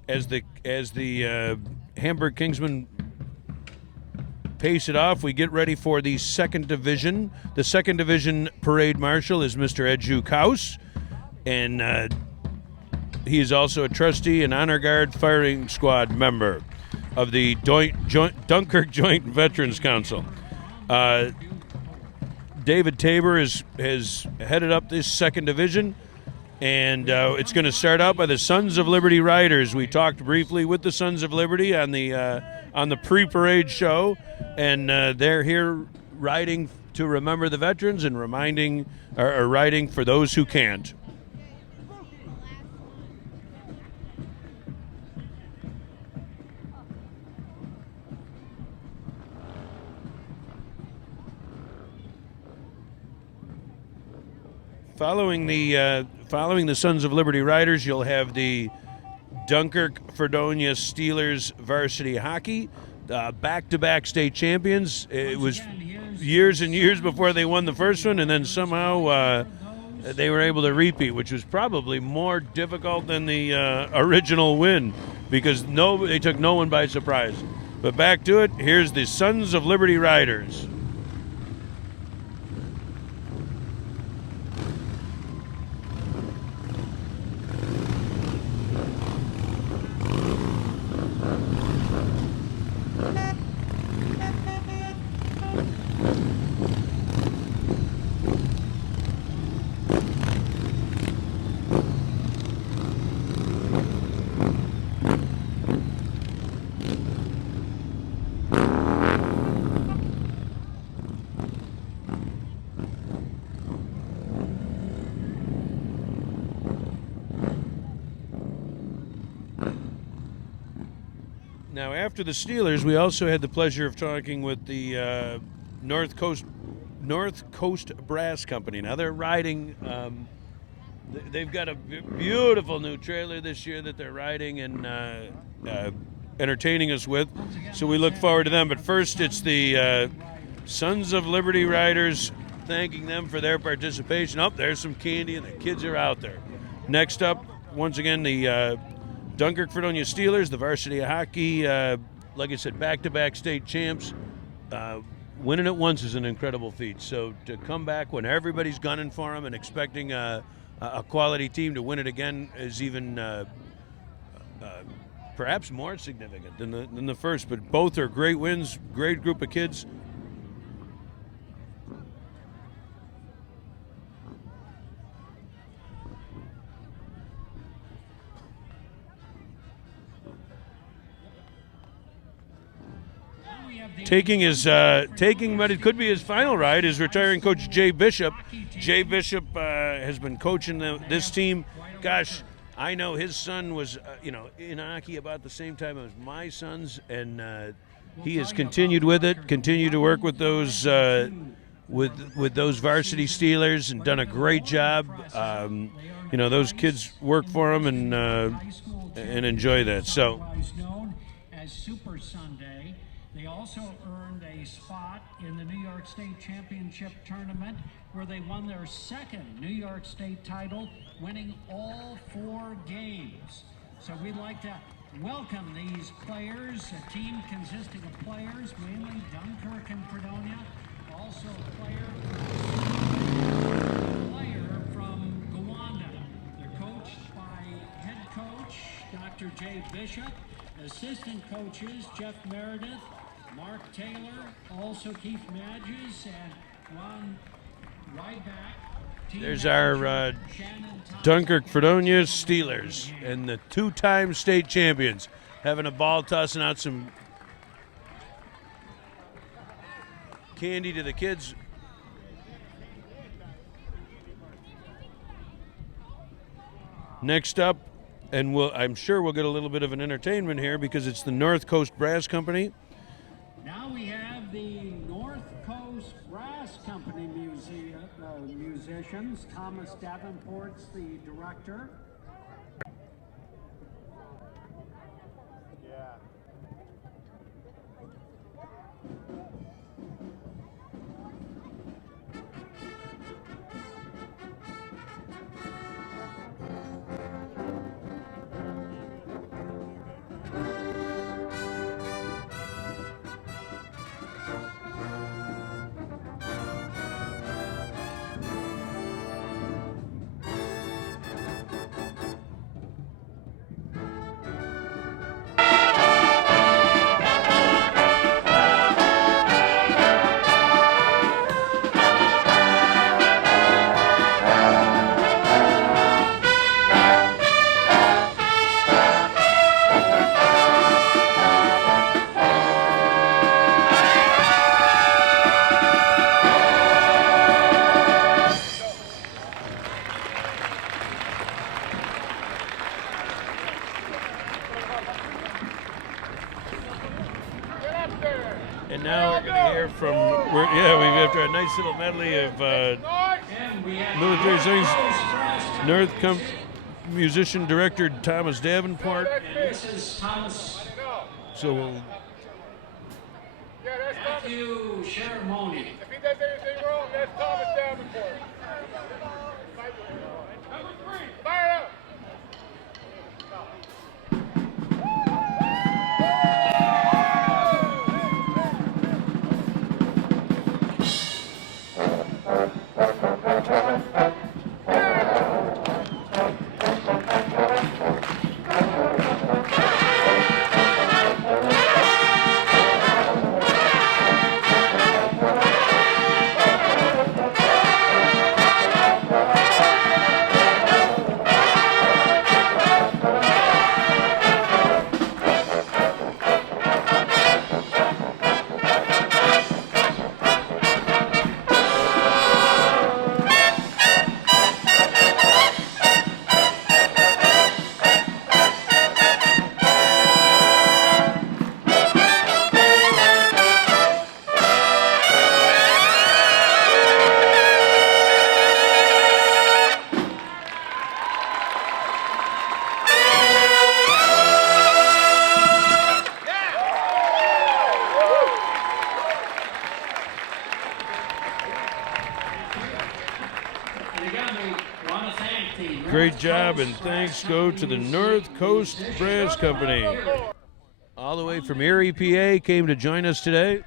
As the Hamburg Kingsmen pace it off, we get ready for the second division. The second division parade marshal is Mr. Edju Kaus, and he is also a trustee and honor guard firing squad member of the Dunkirk Joint Veterans Council. David Tabor has headed up this second division, and it's going to start out by the Sons of Liberty Riders. We talked briefly with the Sons of Liberty on the pre-parade show, and they're here riding to remember the veterans and reminding or writing for those who can't. Following the Sons of Liberty Riders, you'll have the Dunkirk Fredonia Steelers varsity hockey, back-to-back state champions. It was years and years before they won the first one, and then somehow they were able to repeat, which was probably more difficult than the original win because they took no one by surprise. But back to it, here's the Sons of Liberty Riders. Now, after the Steelers, we also had the pleasure of talking with the North Coast Brass Company. Now they're riding. They've got a beautiful new trailer this year that they're riding and entertaining us with. So we look forward to them. But first, it's the Sons of Liberty Riders, thanking them for their participation. Oh, there's some candy, and the kids are out there. Next up, once again, the Dunkirk Fredonia Steelers, the varsity hockey, like I said, back-to-back state champs. Winning it once is an incredible feat. So to come back when everybody's gunning for them and expecting a quality team to win it again is even perhaps more significant than the first. But both are great wins, great group of kids. Taking what it could be his final ride is retiring coach Jay Bishop. Jay Bishop has been coaching this team. Gosh, I know his son was in hockey about the same time as my sons, and he has continued with it, continued to work with those with those varsity Steelers, and done a great job. Those kids work for him and enjoy that. So. As Super Sunday. They also earned a spot in the New York State Championship Tournament where they won their second New York State title, winning all 4 games. So we'd like to welcome these players, a team consisting of players, mainly Dunkirk and Fredonia, also a player from Gowanda. They're coached by head coach Dr. Jay Bishop, assistant coaches Jeff Meredith, Mark Taylor, also Keith Madges, and Ron Ryback. There's our Dunkirk Fredonia Steelers and the 2-time state champions having a ball, tossing out some candy to the kids. Next up, and I'm sure we'll get a little bit of an entertainment here because it's the North Coast Brass Company. Now we have the North Coast Brass Company musicians. Thomas Davenport's the director. And now we're going to hear from, after a nice little medley of military things, musician director Thomas Davenport. This is Thomas. So we'll. Matthew Ceremony. If he does anything wrong, that's Thomas Davenport. Number 3, fire up. Great job, and thanks go to the North Coast Brass Company. All the way from Erie, PA, came to join us today.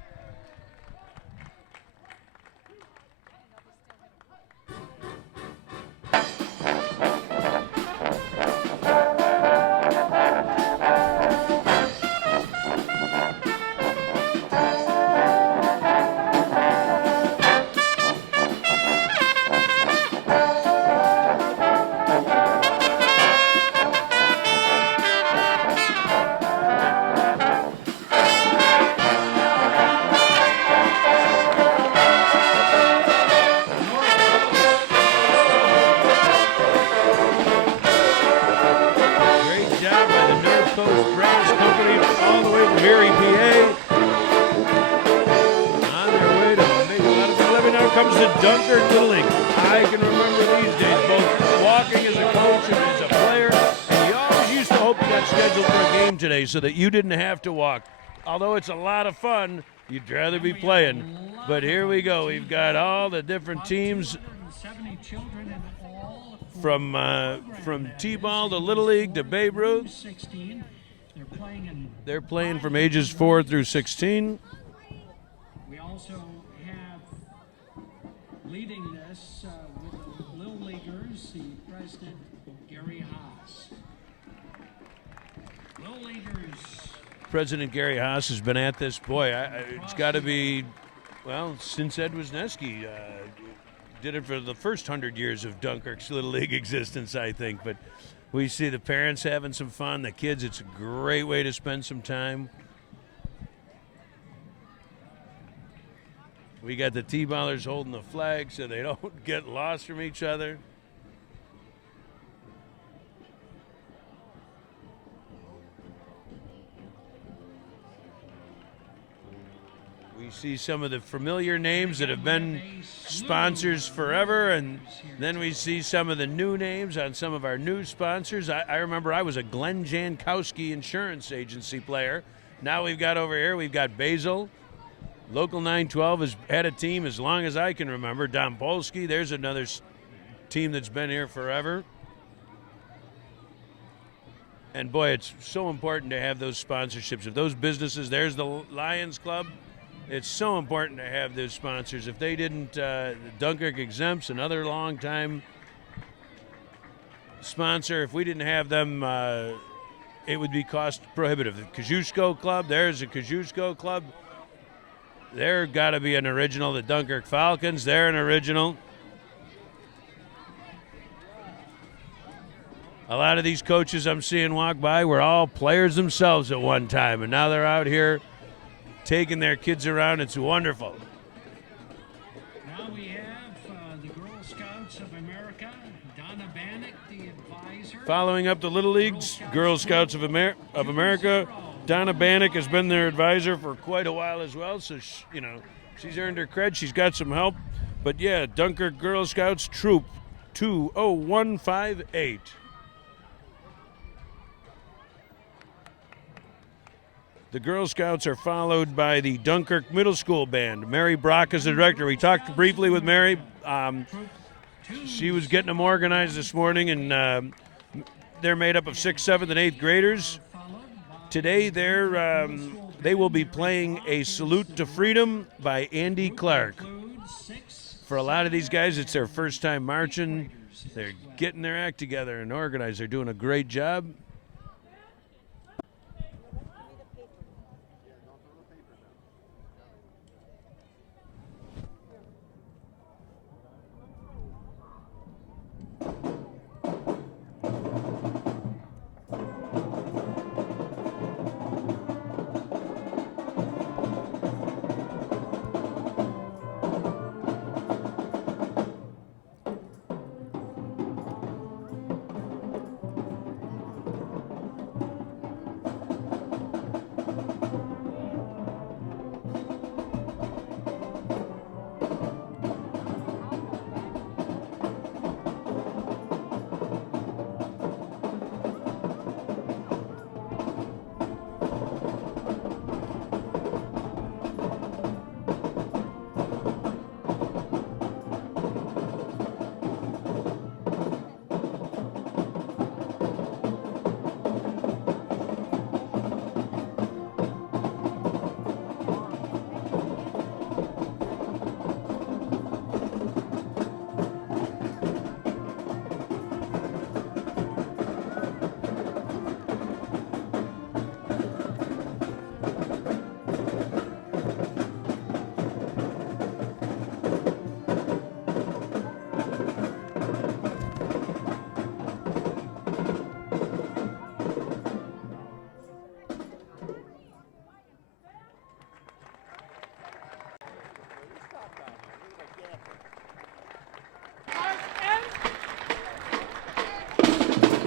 Comes the Dunkirk Little League. I can remember these days, both walking as a coach and as a player, and you always used to hope you got scheduled for a game today so that you didn't have to walk. Although it's a lot of fun, you'd rather be playing. But here we go. We've got all the different teams from T-ball to Little League to Babe Ruth. They're playing from ages 4 through 16. We also leading this with the Little Leaguers, the president, Gary Haas. Little Leaguers. President Gary Haas has been at this. Boy, it's got to be, well, since Ed Wisniewski did it for the first 100 years of Dunkirk's Little League existence, I think. But we see the parents having some fun, the kids. It's a great way to spend some time. We got the T-ballers holding the flag so they don't get lost from each other. We see some of the familiar names that have been sponsors forever, and then we see some of the new names on some of our new sponsors. I remember I was a Glenn Jankowski insurance agency player. Now we've got over here, we've got Basil. Local 912 has had a team as long as I can remember. Don Polsky, there's another team that's been here forever. And boy, it's so important to have those sponsorships. If those businesses, there's the Lions Club, it's so important to have those sponsors. If they didn't, Dunkirk Exempts, another long-time sponsor, if we didn't have them, it would be cost prohibitive. The Kosciuszko Club, there's a Kosciuszko Club. They're got to be an original. The Dunkirk Falcons, they're an original. A lot of these coaches I'm seeing walk by were all players themselves at one time, and now they're out here taking their kids around. It's wonderful. Now we have the Girl Scouts of America, Donna Bannock, the advisor. Following up the Little Leagues, Girl Scouts of America, Donna Bannock has been their advisor for quite a while as well, so she's earned her cred. She's got some help. But yeah, Dunkirk Girl Scouts Troop 20158. The Girl Scouts are followed by the Dunkirk Middle School Band. Mary Brock is the director. We talked briefly with Mary. She was getting them organized this morning, and they're made up of 6th, 7th, and 8th graders. Today, they will be playing a Salute to Freedom by Andy Clark. For a lot of these guys, it's their first time marching. They're getting their act together and organized. They're doing a great job.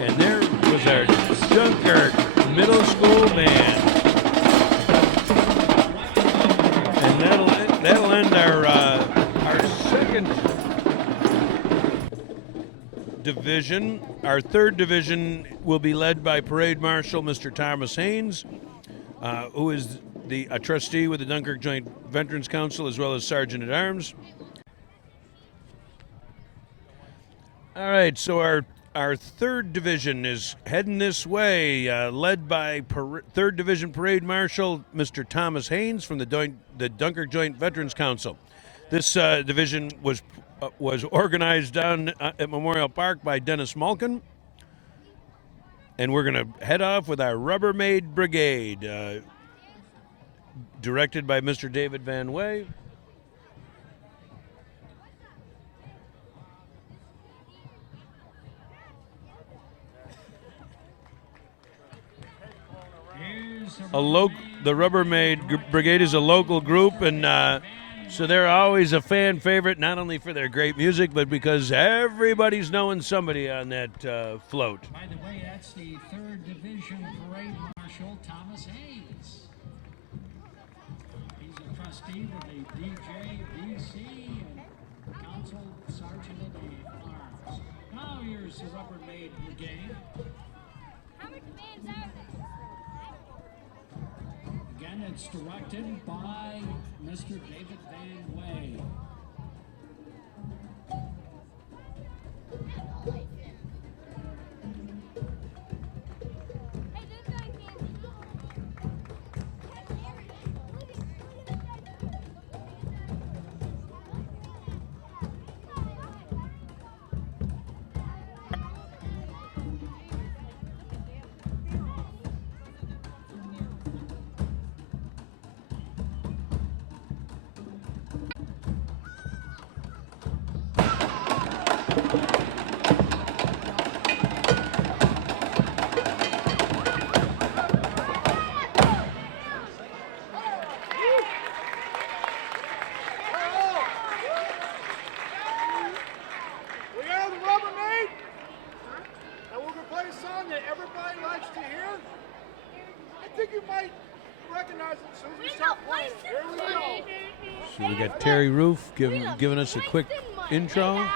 And there was our Dunkirk Middle School Band. And that'll end our second division. Our third division will be led by Parade Marshal Mr. Thomas Haines, who is a trustee with the Dunkirk Joint Veterans Council, as well as Sergeant at Arms. All right, so our third division is heading this way, led by 3rd Division Parade Marshal Mr. Thomas Haines from the Dunkirk Joint Veterans Council. This division was organized down at Memorial Park by Dennis Malkin. And we're going to head off with our Rubbermaid Brigade, directed by Mr. David Van Way. The Rubbermaid Brigade is a local group, and so they're always a fan favorite, not only for their great music, but because everybody's knowing somebody on that float. By the way, that's the 3rd Division Parade Marshal Thomas Haines. He's a trustee with the BJBC and Council Sergeant at Arms. Now here's the Rubbermaid Brigade. How many bands are there? Again, it's directed by Mr. David Van Way. So we got Terry Roof giving us a quick intro.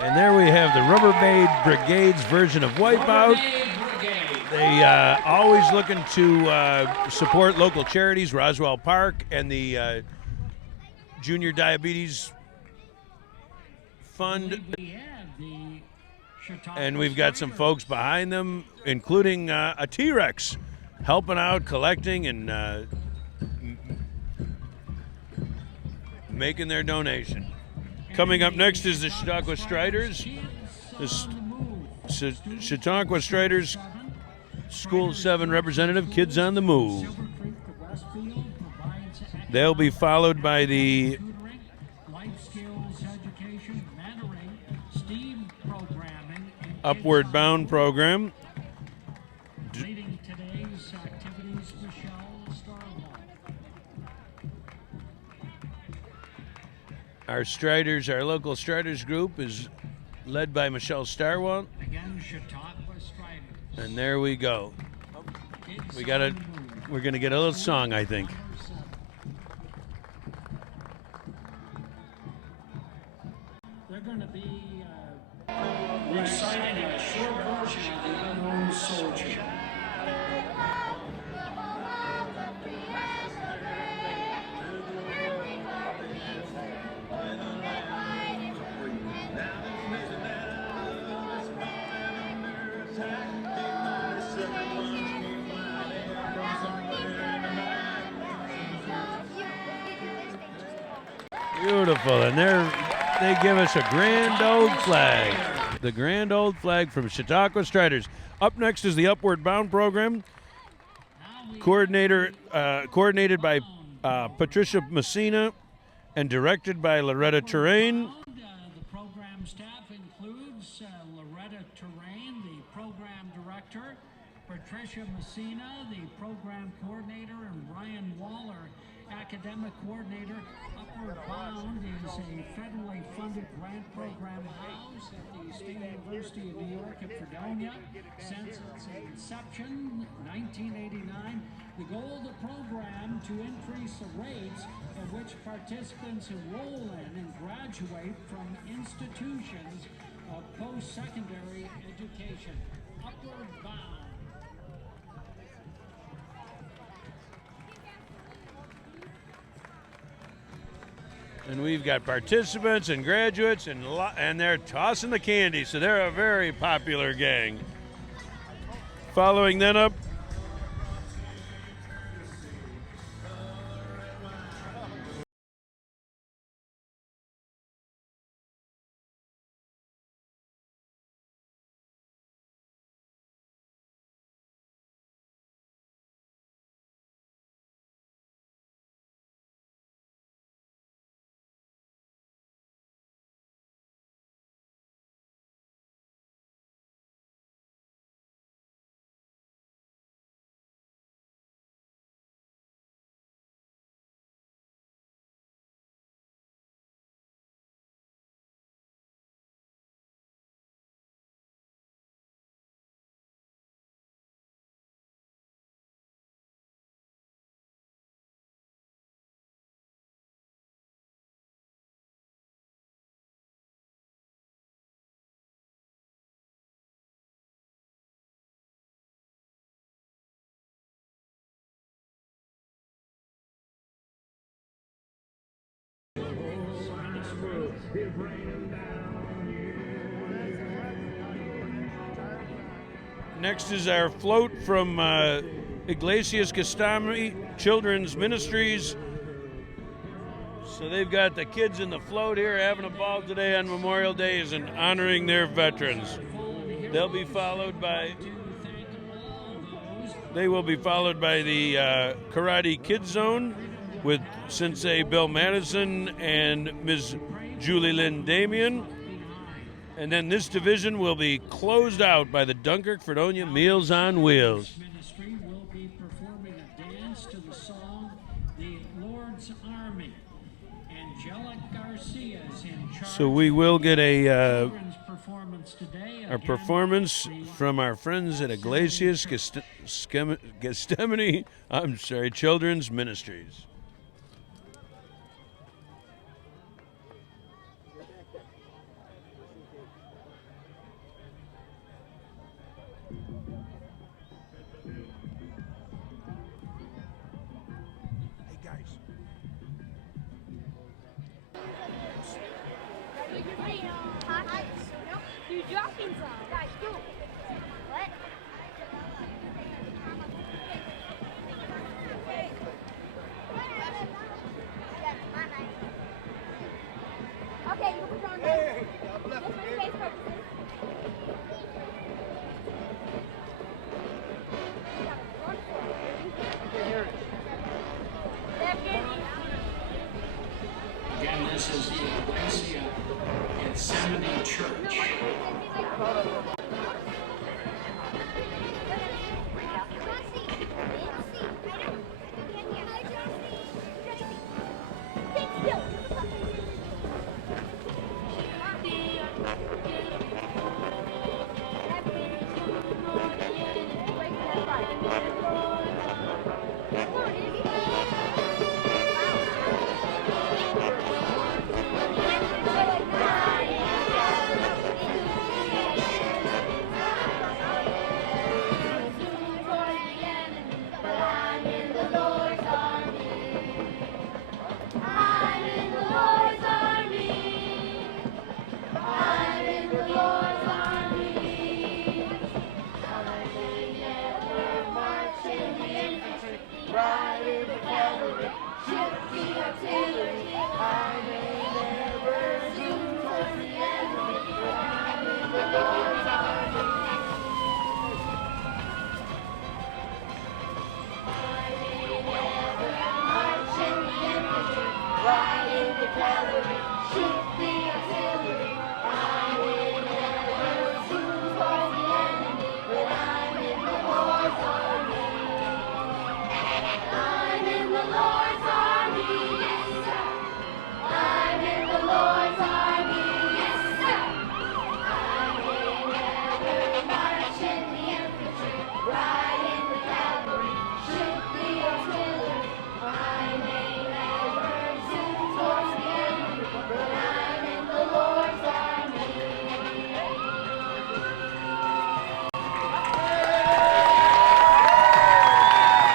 And there we have the Rubbermaid Brigade's version of Wipeout. They always looking to support local charities, Roswell Park and the Junior Diabetes Fund. And we've got some folks behind them, including a T-Rex, helping out, collecting, and making their donation. Coming up next is the Chautauqua Striders. The Chautauqua Striders School 7 representative, Kids on the Move. They'll be followed by the Upward Bound program. Our Striders, our local Striders group is led by Michelle Starwell. And there we go. We're gonna get a little song, I think. They're gonna be reciting a short version of the Unknown Soldier. Beautiful, and they give us a grand old flag. The grand old flag from Chautauqua Striders. Up next is the Upward Bound program, coordinated by Patricia Messina and directed by Loretta Terrain. The program staff includes Loretta Terrain, the program director, Patricia Messina, the program coordinator, and Ryan Waller, academic coordinator. Upward Bound is a federally funded grant program housed at the State University of New York at Fredonia. Since its inception, 1989, the goal of the program to increase the rates at which participants enroll in and graduate from institutions of post-secondary education. Upward Bound. And we've got participants and graduates, and they're tossing the candy, so they're a very popular gang. Following then up, Next is our float from Iglesias Gastami Children's Ministries. So they've got the kids in the float here having a ball today on Memorial Day and honoring their veterans. They will be followed by the Karate Kids Zone with Sensei Bill Madison and Ms. Julie Lynn Damian. And then this division will be closed out by the Dunkirk Fredonia Meals on Wheels. Ministry will be performing a dance to the song The Lord's Army. Angelic Garcia is in charge. So we will get a performance today. performance from our friends at Iglesias Children's Ministries. You're dropping some. Guys, do. What? Okay, you put on there. Just for space purposes. Again, this is the Iglesia Gethsemane Church.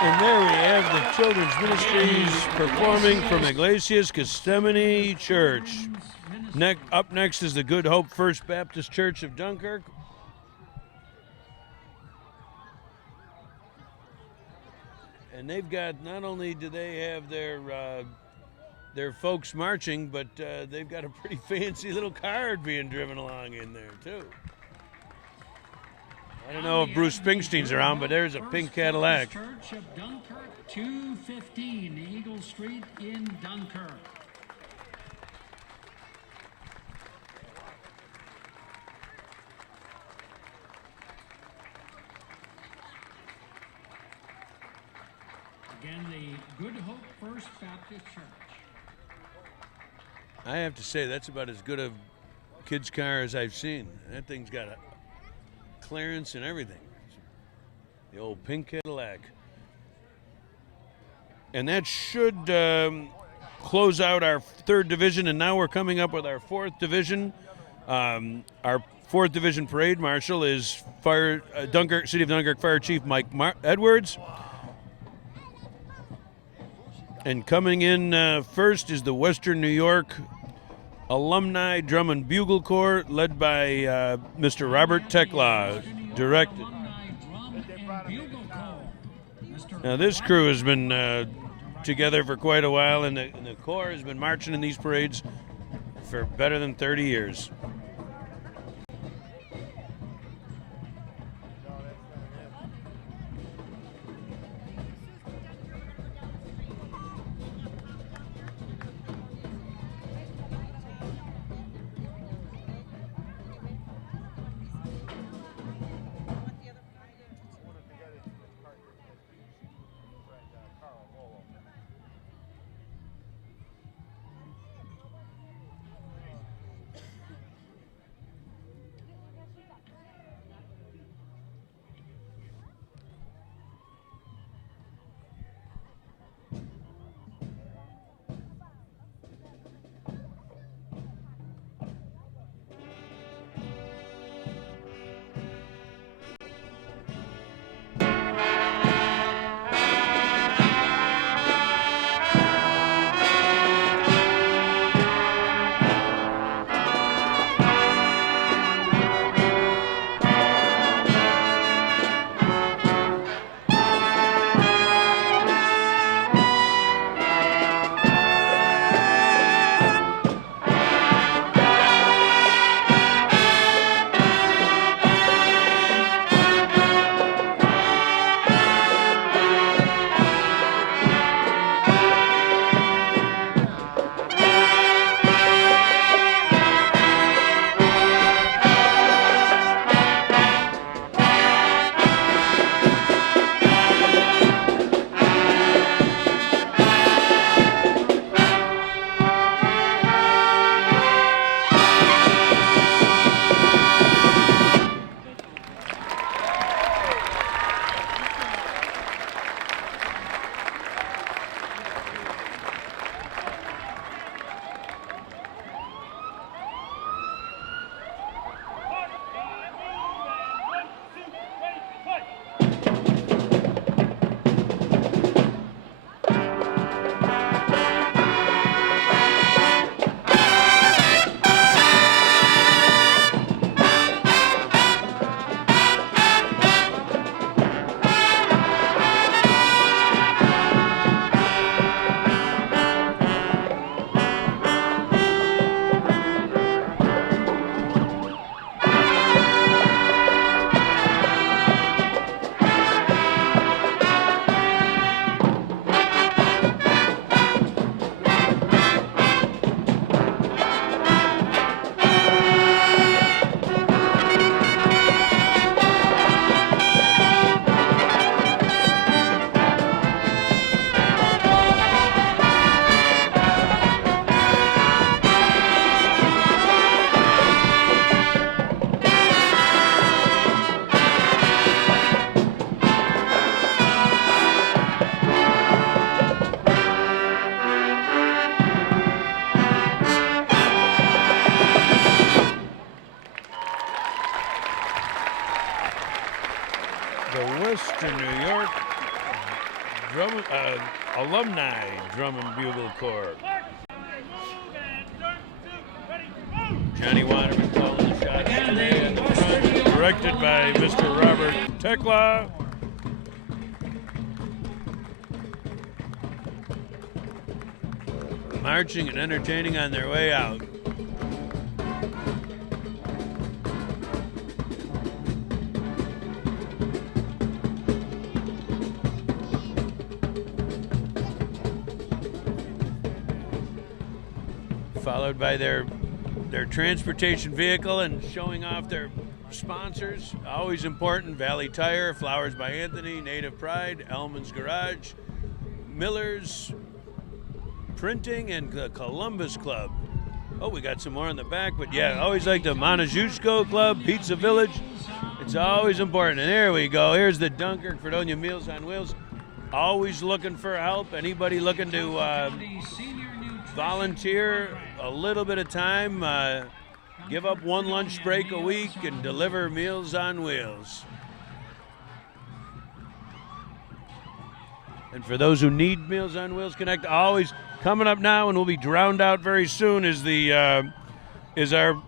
And there we have the Children's Ministries performing from Iglesias Gethsemane Church. Up next is the Good Hope First Baptist Church of Dunkirk. And they've got, not only do they have their folks marching, but they've got a pretty fancy little card being driven along in there, too. I don't know if Bruce Springsteen's around, but there's a pink Cadillac. Church of Dunkirk, 215 Eagle Street in Dunkirk. Again, the Good Hope First Baptist Church. I have to say, that's about as good a kid's car as I've seen. That thing's got a clearance and everything. The old pink Cadillac. And that should close out our third division, and now we're coming up with our fourth division. Our fourth division parade marshal is Dunkirk, City of Dunkirk Fire Chief Mike Edwards. And coming in first is the Western New York Alumni Drum and Bugle Corps, led by Mr. Robert Tekla, directed. Now this crew has been together for quite a while, and the Corps has been marching in these parades for better than 30 years. Western New York Alumni Drum and Bugle Corps. Johnny Waterman calling the shots today in the front, directed by Mr. Robert Tekla. Marching and entertaining on their way out. Followed by their transportation vehicle and showing off their sponsors. Always important: Valley Tire, Flowers by Anthony, Native Pride, Elman's Garage, Miller's Printing, and the Columbus Club. Oh, we got some more in the back, but yeah, always like the Montezusco Club, Pizza Village. It's always important. And there we go. Here's the Dunkirk Fredonia Meals on Wheels. Always looking for help. Anybody looking to volunteer a little bit of time, give up one lunch break a week and deliver Meals on Wheels. And for those who need Meals on Wheels Connect, always coming up now, and will be drowned out very soon, is our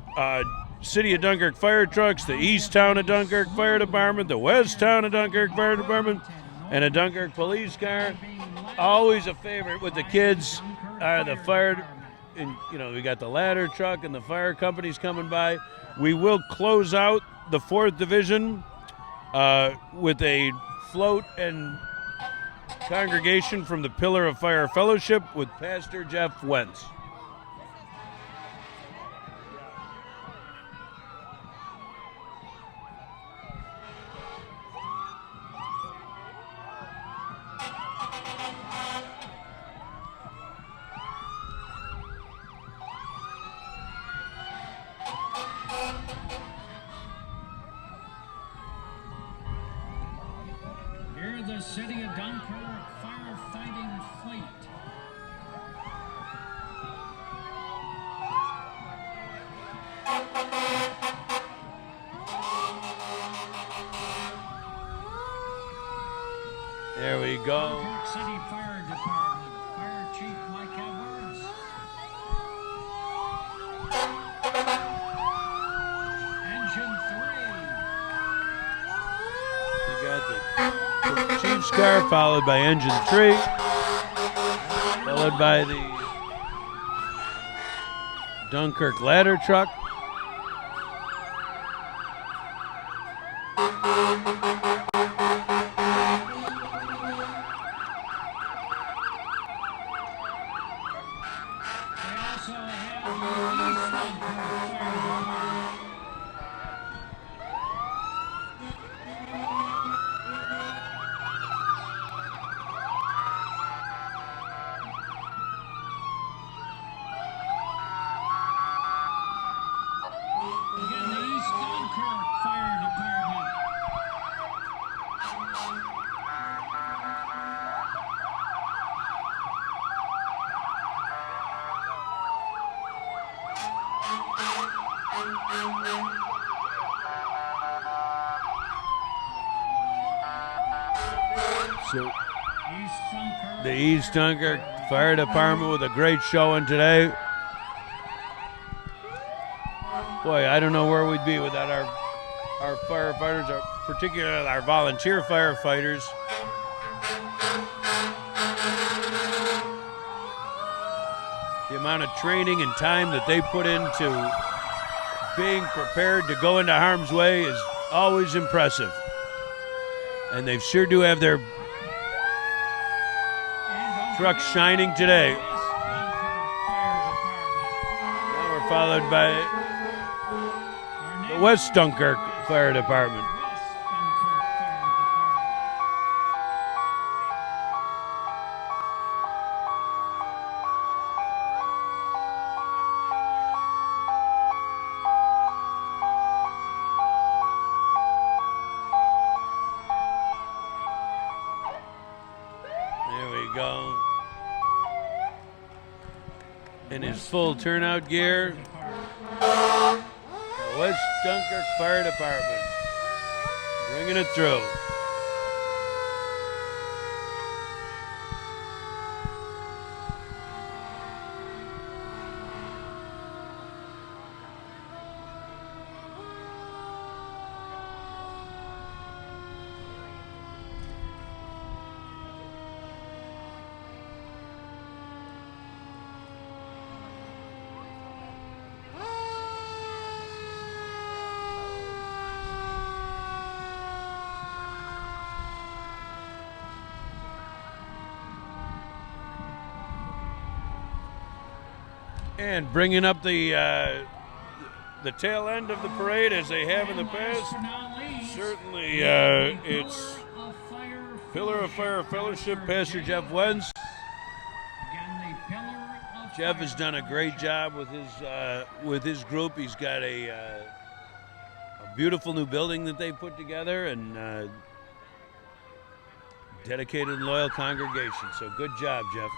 City of Dunkirk fire trucks, the East Town of Dunkirk Fire Department, the West Town of Dunkirk Fire Department, and a Dunkirk police car. Always a favorite with the kids are the fire, and we got the ladder truck and the fire companies coming by. We will close out the 4th Division with a float and congregation from the Pillar of Fire Fellowship with Pastor Jeff Wentz. Here the City of Dunkirk firefighting fleet. There we go. Dunkirk City Fire Department, Fire Chief Mike Edwards. Engine 3. We got the Chief's car, followed by Engine 3, followed by the Dunkirk ladder truck. So the East Dunkirk Fire Department with a great showing today. Boy, I don't know where we'd be without our firefighters, particularly our volunteer firefighters. The amount of training and time that they put into being prepared to go into harm's way is always impressive. And they sure do have their trucks shining today. Now we're followed by the West Dunkirk Fire Department. In his full turnout gear, the West Dunkirk Fire Department, bringing it through. And bringing up the tail end of the parade as they have in the past. Certainly, it's Pillar of Fire Fellowship, Pastor Jeff Wentz. Jeff has done a great job with his group. He's got a beautiful new building that they put together, and dedicated and loyal congregation. So good job, Jeff.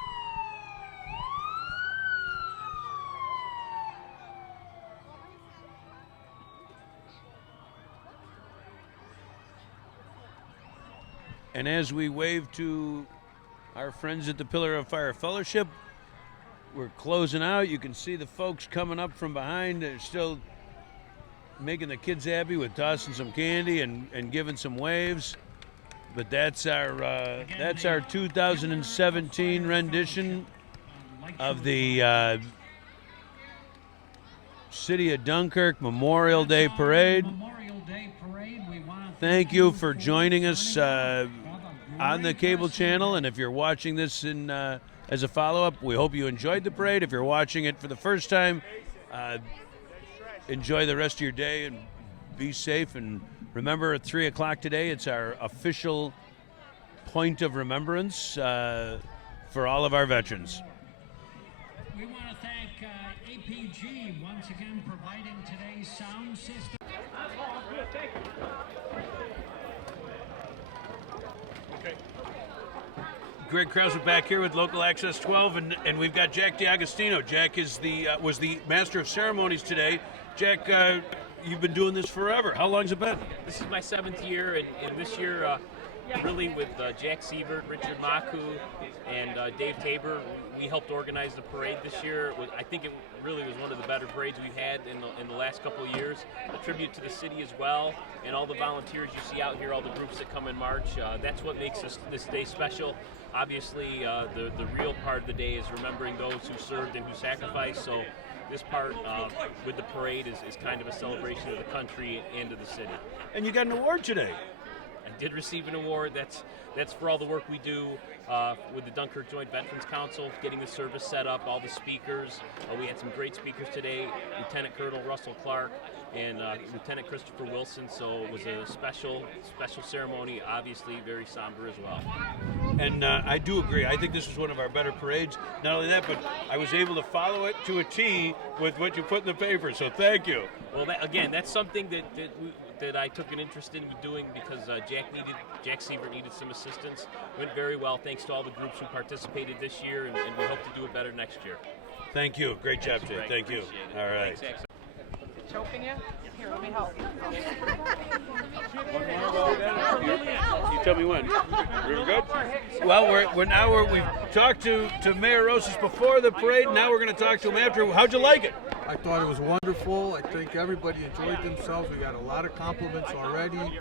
And as we wave to our friends at the Pillar of Fire Fellowship. We're closing out. You can see the folks coming up from behind. They're still making the kids happy with tossing some candy and giving some waves. But that's our 2017 rendition of the City of Dunkirk Memorial Day Parade. Thank you for joining us on the cable channel, and if you're watching this in as a follow-up, we hope you enjoyed the parade. If you're watching it for the first time, enjoy the rest of your day and be safe. And remember, at 3 o'clock today, it's our official point of remembrance for all of our veterans. We want to thank APG once again providing today's sound system. Okay. Greg Krause back here with Local Access 12, and we've got Jack D'Agostino. Jack is was the master of ceremonies today. Jack, you've been doing this forever. How long's it been? This is my 7th year, and this year, really with Jack Siebert, Richard Maku, and Dave Tabor, we helped organize the parade this year. I think it really was one of the better parades we've had in the last couple of years. A tribute to the city as well, and all the volunteers you see out here, all the groups that come in March. That's what makes this day special. Obviously, the real part of the day is remembering those who served and who sacrificed. So this part with the parade is kind of a celebration of the country and of the city. And you got an award today. I did receive an award. That's for all the work we do with the Dunkirk Joint Veterans Council, getting the service set up, all the speakers. We had some great speakers today, Lieutenant Colonel Russell Clark and Lieutenant Christopher Wilson, so it was a special ceremony, obviously very somber as well. And I do agree. I think this was one of our better parades. Not only that, but I was able to follow it to a T with what you put in the paper, so thank you. Well, that's something that I took an interest in doing because Jack Siebert needed some assistance. Went very well thanks to all the groups who participated this year, and we hope to do it better next year. Thank you. Great job, Jay. Thank you. All right. Thanks, choking you? Here, let me help. You tell me when. We're good? Well, we've talked to Mayor Rosas before the parade. Now we're going to talk to him after. How'd you like it? I thought it was wonderful. I think everybody enjoyed themselves. We got a lot of compliments already.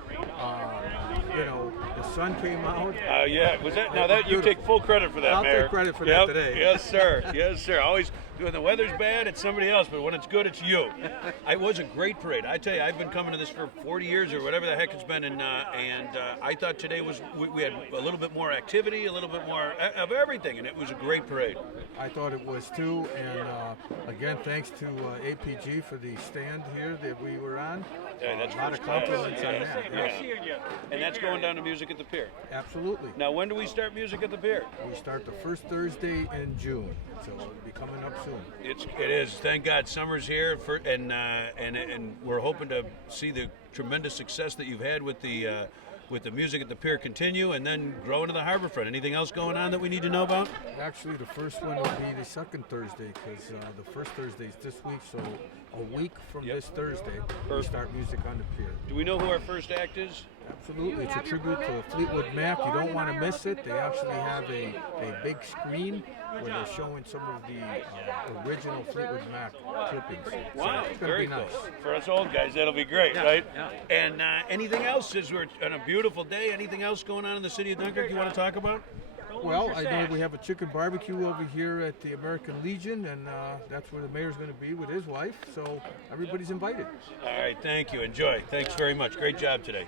The sun came out. Yeah, was that? Now that you take full credit for that, Mayor. I'll take credit for that today. Yes, sir. Yes, sir. Always when the weather's bad, it's somebody else, but when it's good, it's you. It was a great parade. I tell you, I've been coming to this for 40 years or whatever the heck it's been, and I thought today we had a little bit more activity, a little bit more of everything, and it was a great parade. I thought it was too, and again, thanks to APG for the stand here that we were on. Yeah, that's a lot of compliments on that. Yeah. And that's going down to Music at the Pier. Absolutely. Now, when do we start Music at the Pier? We start the first Thursday in June, so it'll be coming up soon. It is. Thank God, summer's here, and we're hoping to see the tremendous success that you've had with the Music at the Pier continue, and then grow into the Harborfront. Anything else going on that we need to know about? Actually, the first one will be the second Thursday, because the first Thursday is this week, so a week from this Thursday, we start Music on the Pier. Do we know who our first act is? Absolutely. It's a tribute to Fleetwood Mac. You don't want to miss it. They actually have a big screen where they're showing some of the original Fleetwood Mac clippings. Wow, so very nice. cool. For us old guys, that'll be great, right? Yeah. And anything else, as we're on a beautiful day, anything else going on in the city of Dunkirk you want to talk about? Well, I know we have a chicken barbecue over here at the American Legion, and that's where the mayor's going to be with his wife, so everybody's invited. All right, thank you. Enjoy. Thanks very much. Great job today.